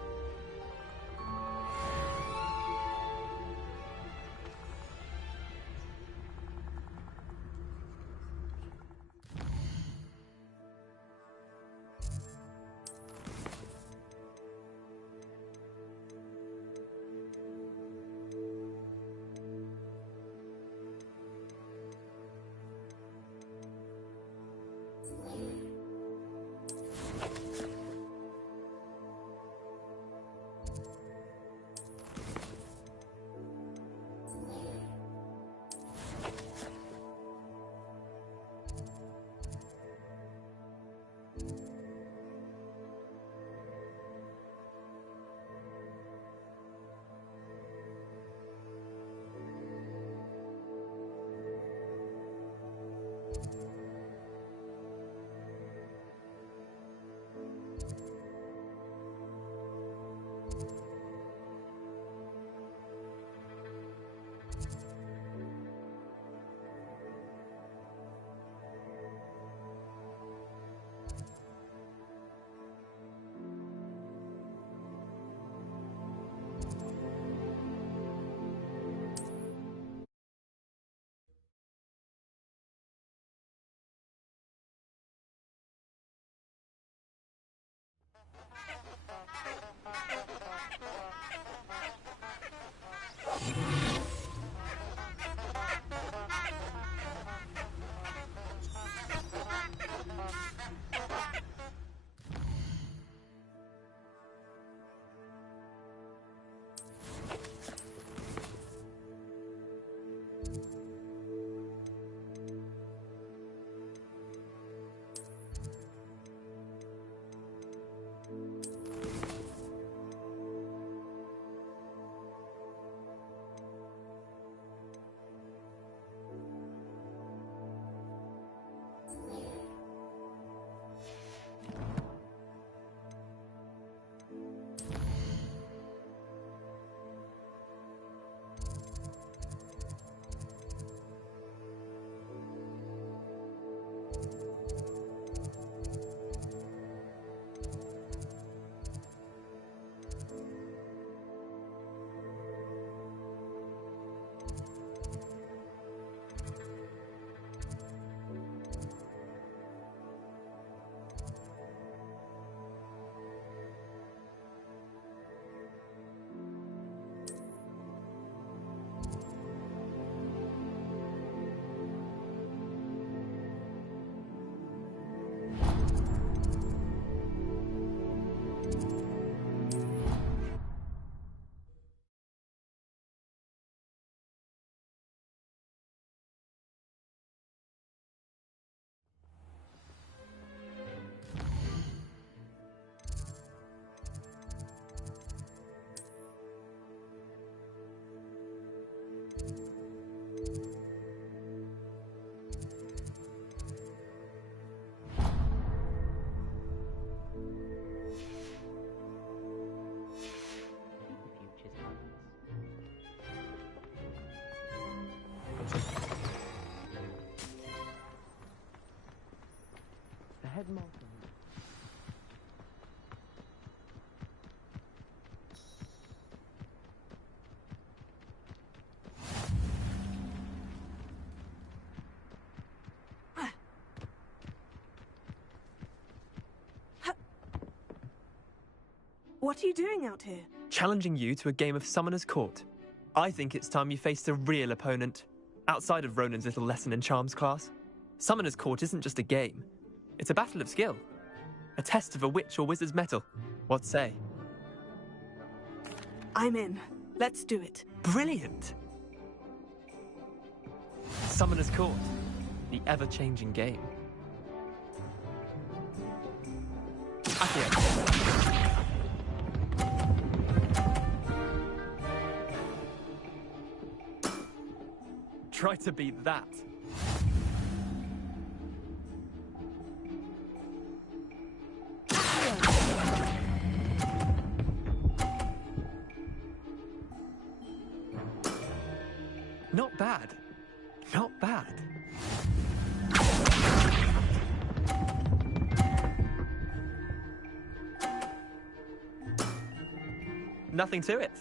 headmaster. What are you doing out here? Challenging you to a game of Summoner's Court. I think it's time you faced a real opponent, outside of Ronan's little lesson in charms class. Summoner's Court isn't just a game. It's a battle of skill. A test of a witch or wizard's mettle. What say? I'm in. Let's do it. Brilliant! Summoner's Court. The ever-changing game. Akio. Try to beat that. Not bad. Not bad. Nothing to it.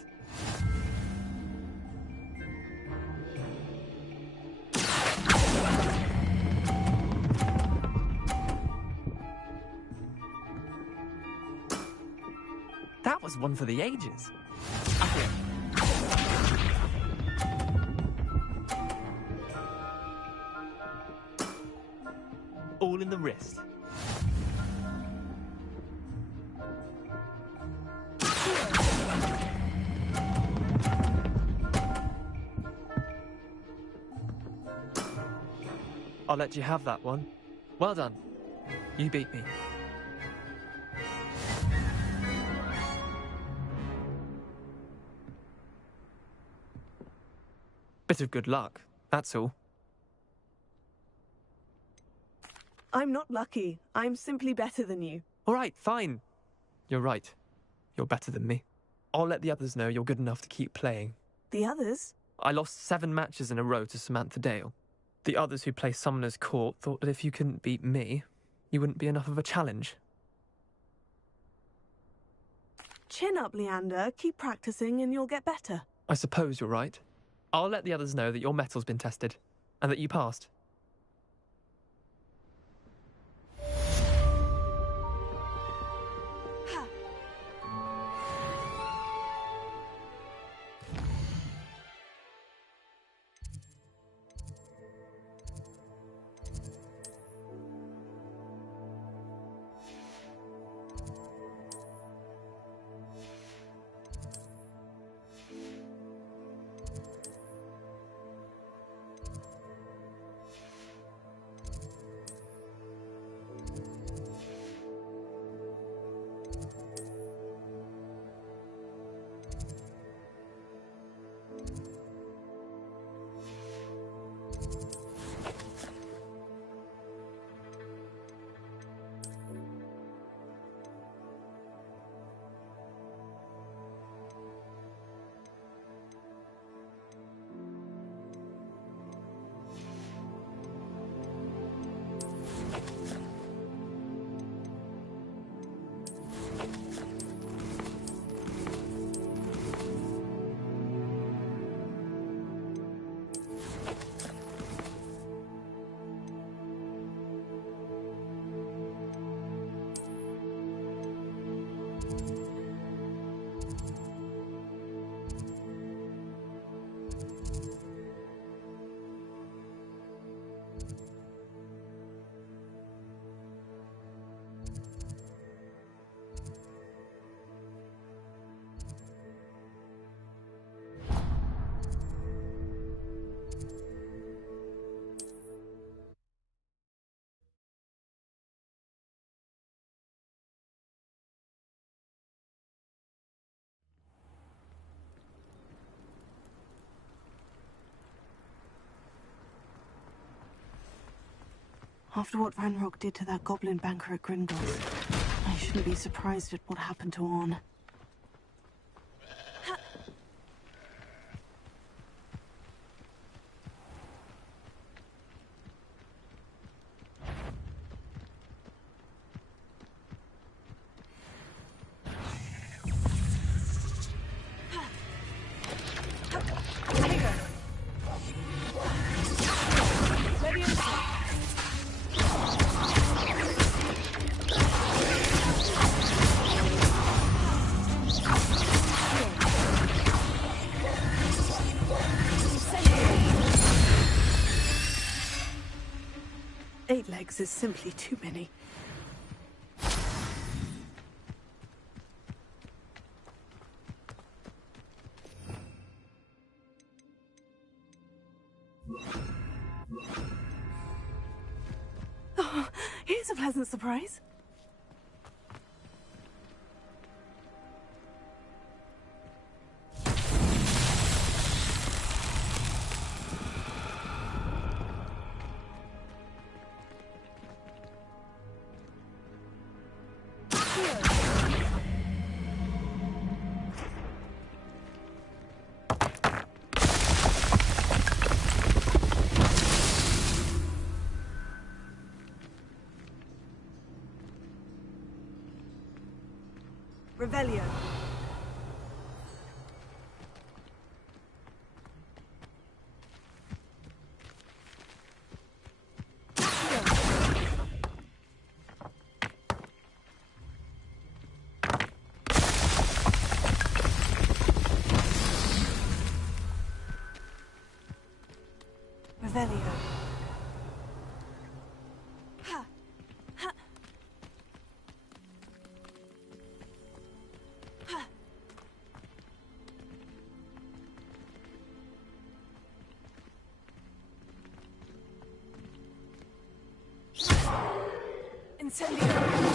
That was one for the ages. Akio. all in the wrist. I'll let you have that one. Well done. You beat me. Bit of good luck, that's all. I'm not lucky. I'm simply better than you. All right, fine. You're right. You're better than me. I'll let the others know you're good enough to keep playing. The others? I lost 7 matches in a row to Samantha Dale. The others who play Summoner's Court thought that if you couldn't beat me, you wouldn't be enough of a challenge. Chin up, Leander. Keep practicing and you'll get better. I suppose you're right. I'll let the others know that your metal's been tested, and that you passed. After what Ranrock did to that goblin banker at Gringotts, I shouldn't be surprised at what happened to Orn. Eight legs is simply too many. Oh, here's a pleasant surprise. Revelio. Revelio. Ha! Incendio!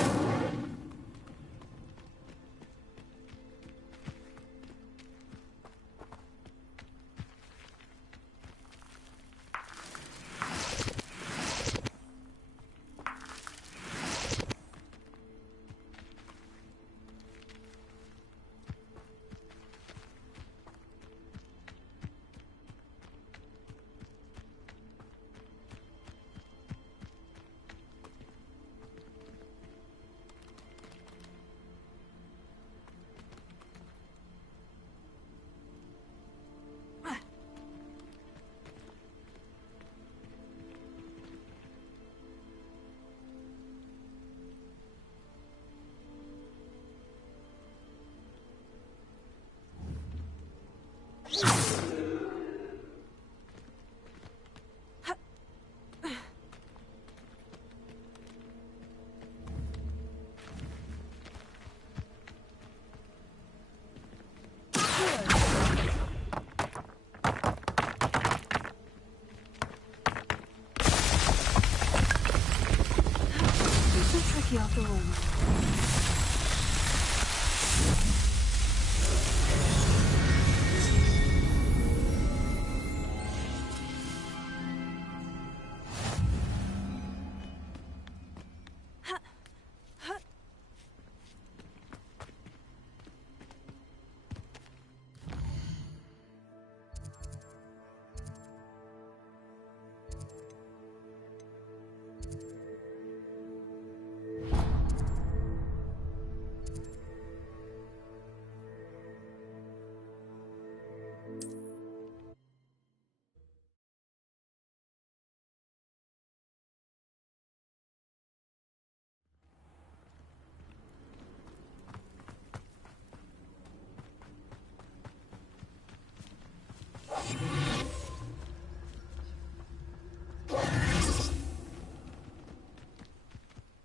After all.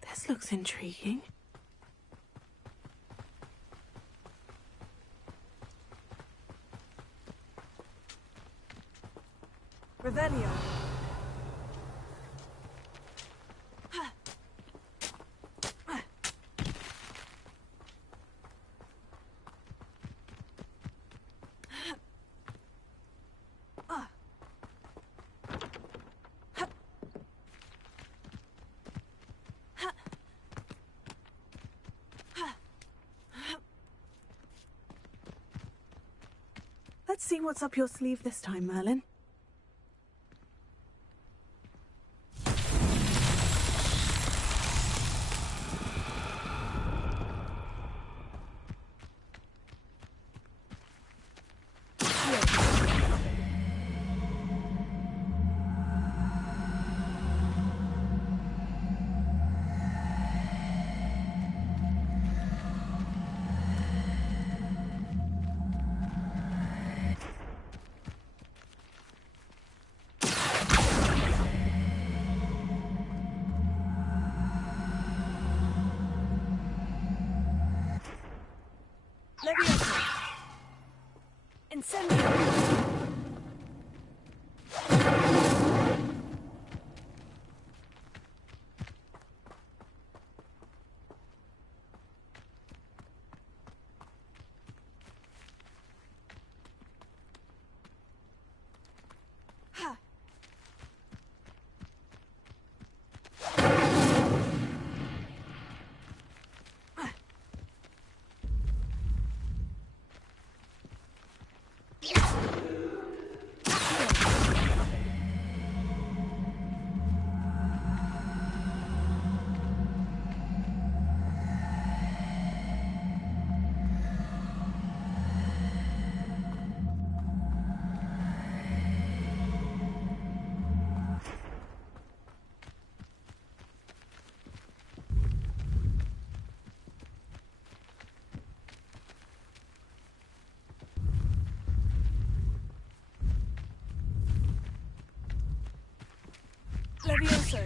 This looks intriguing. Revelio. Let's see what's up your sleeve this time, Merlin. Leviosa. Incendio. Levioso.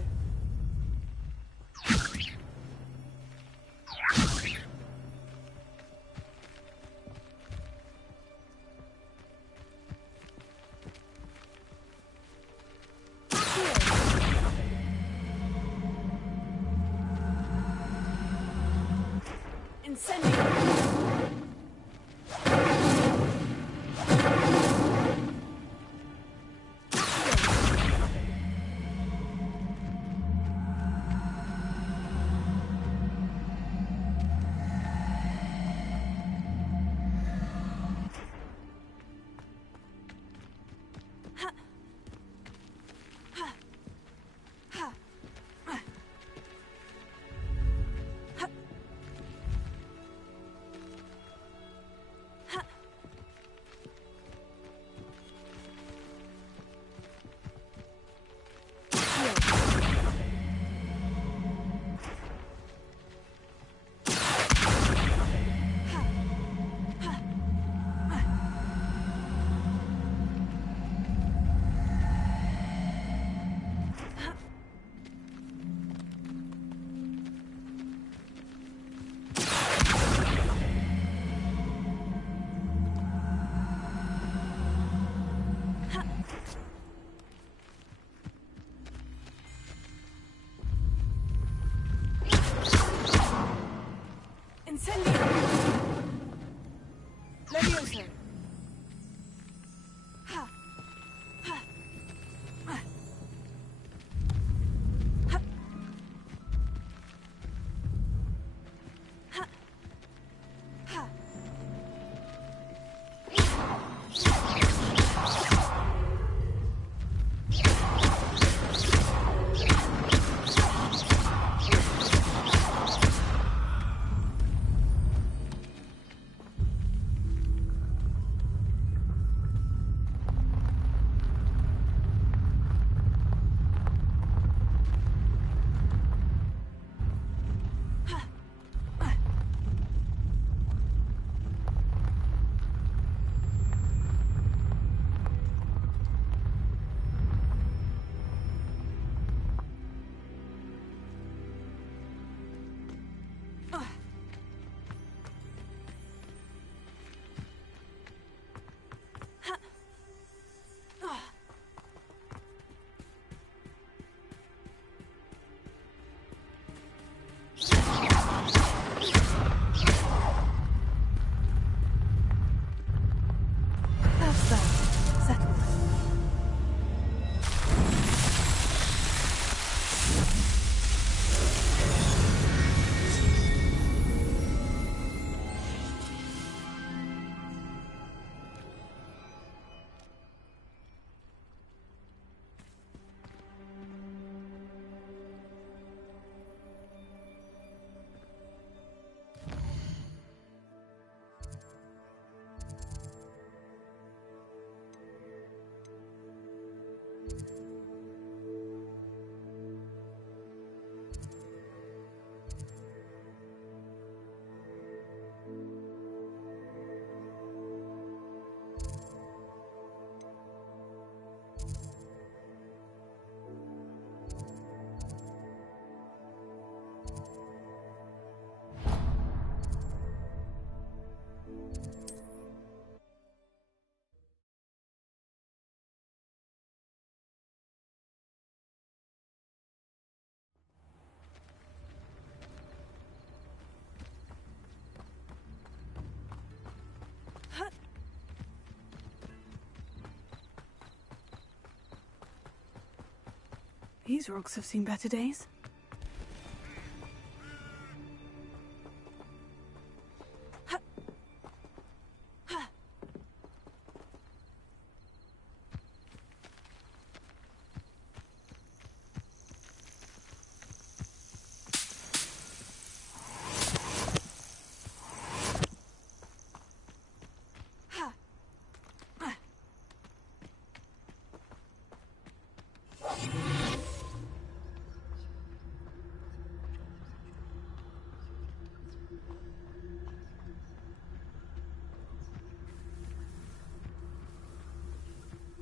These rocks have seen better days.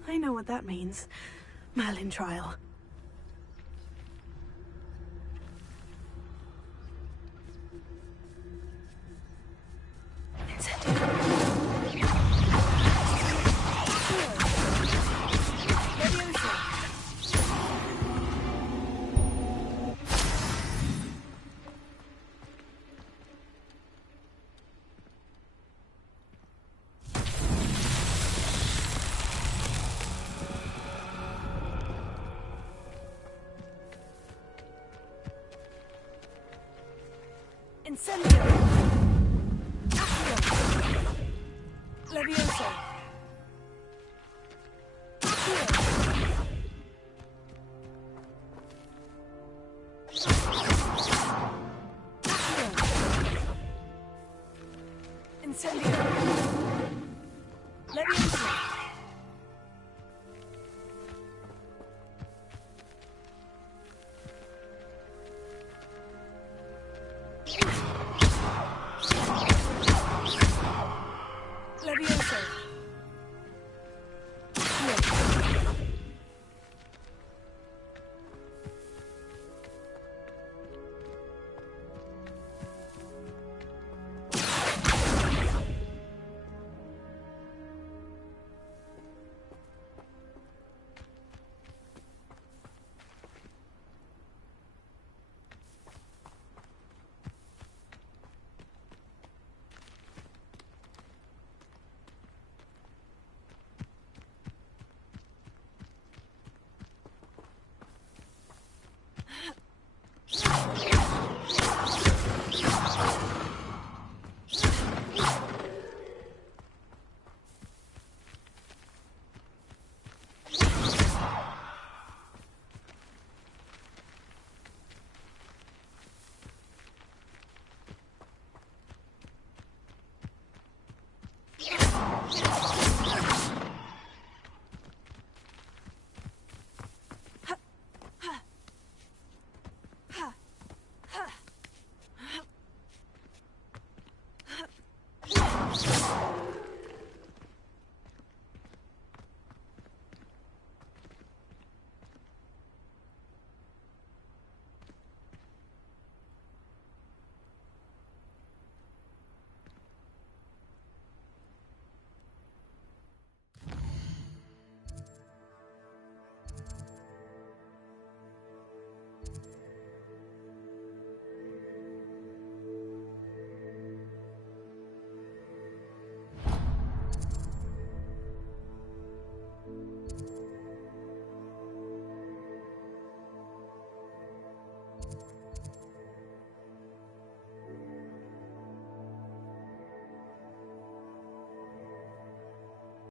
I know what that means. Merlin trial. Incendio! Accio! Levioso! Accio! Incendio!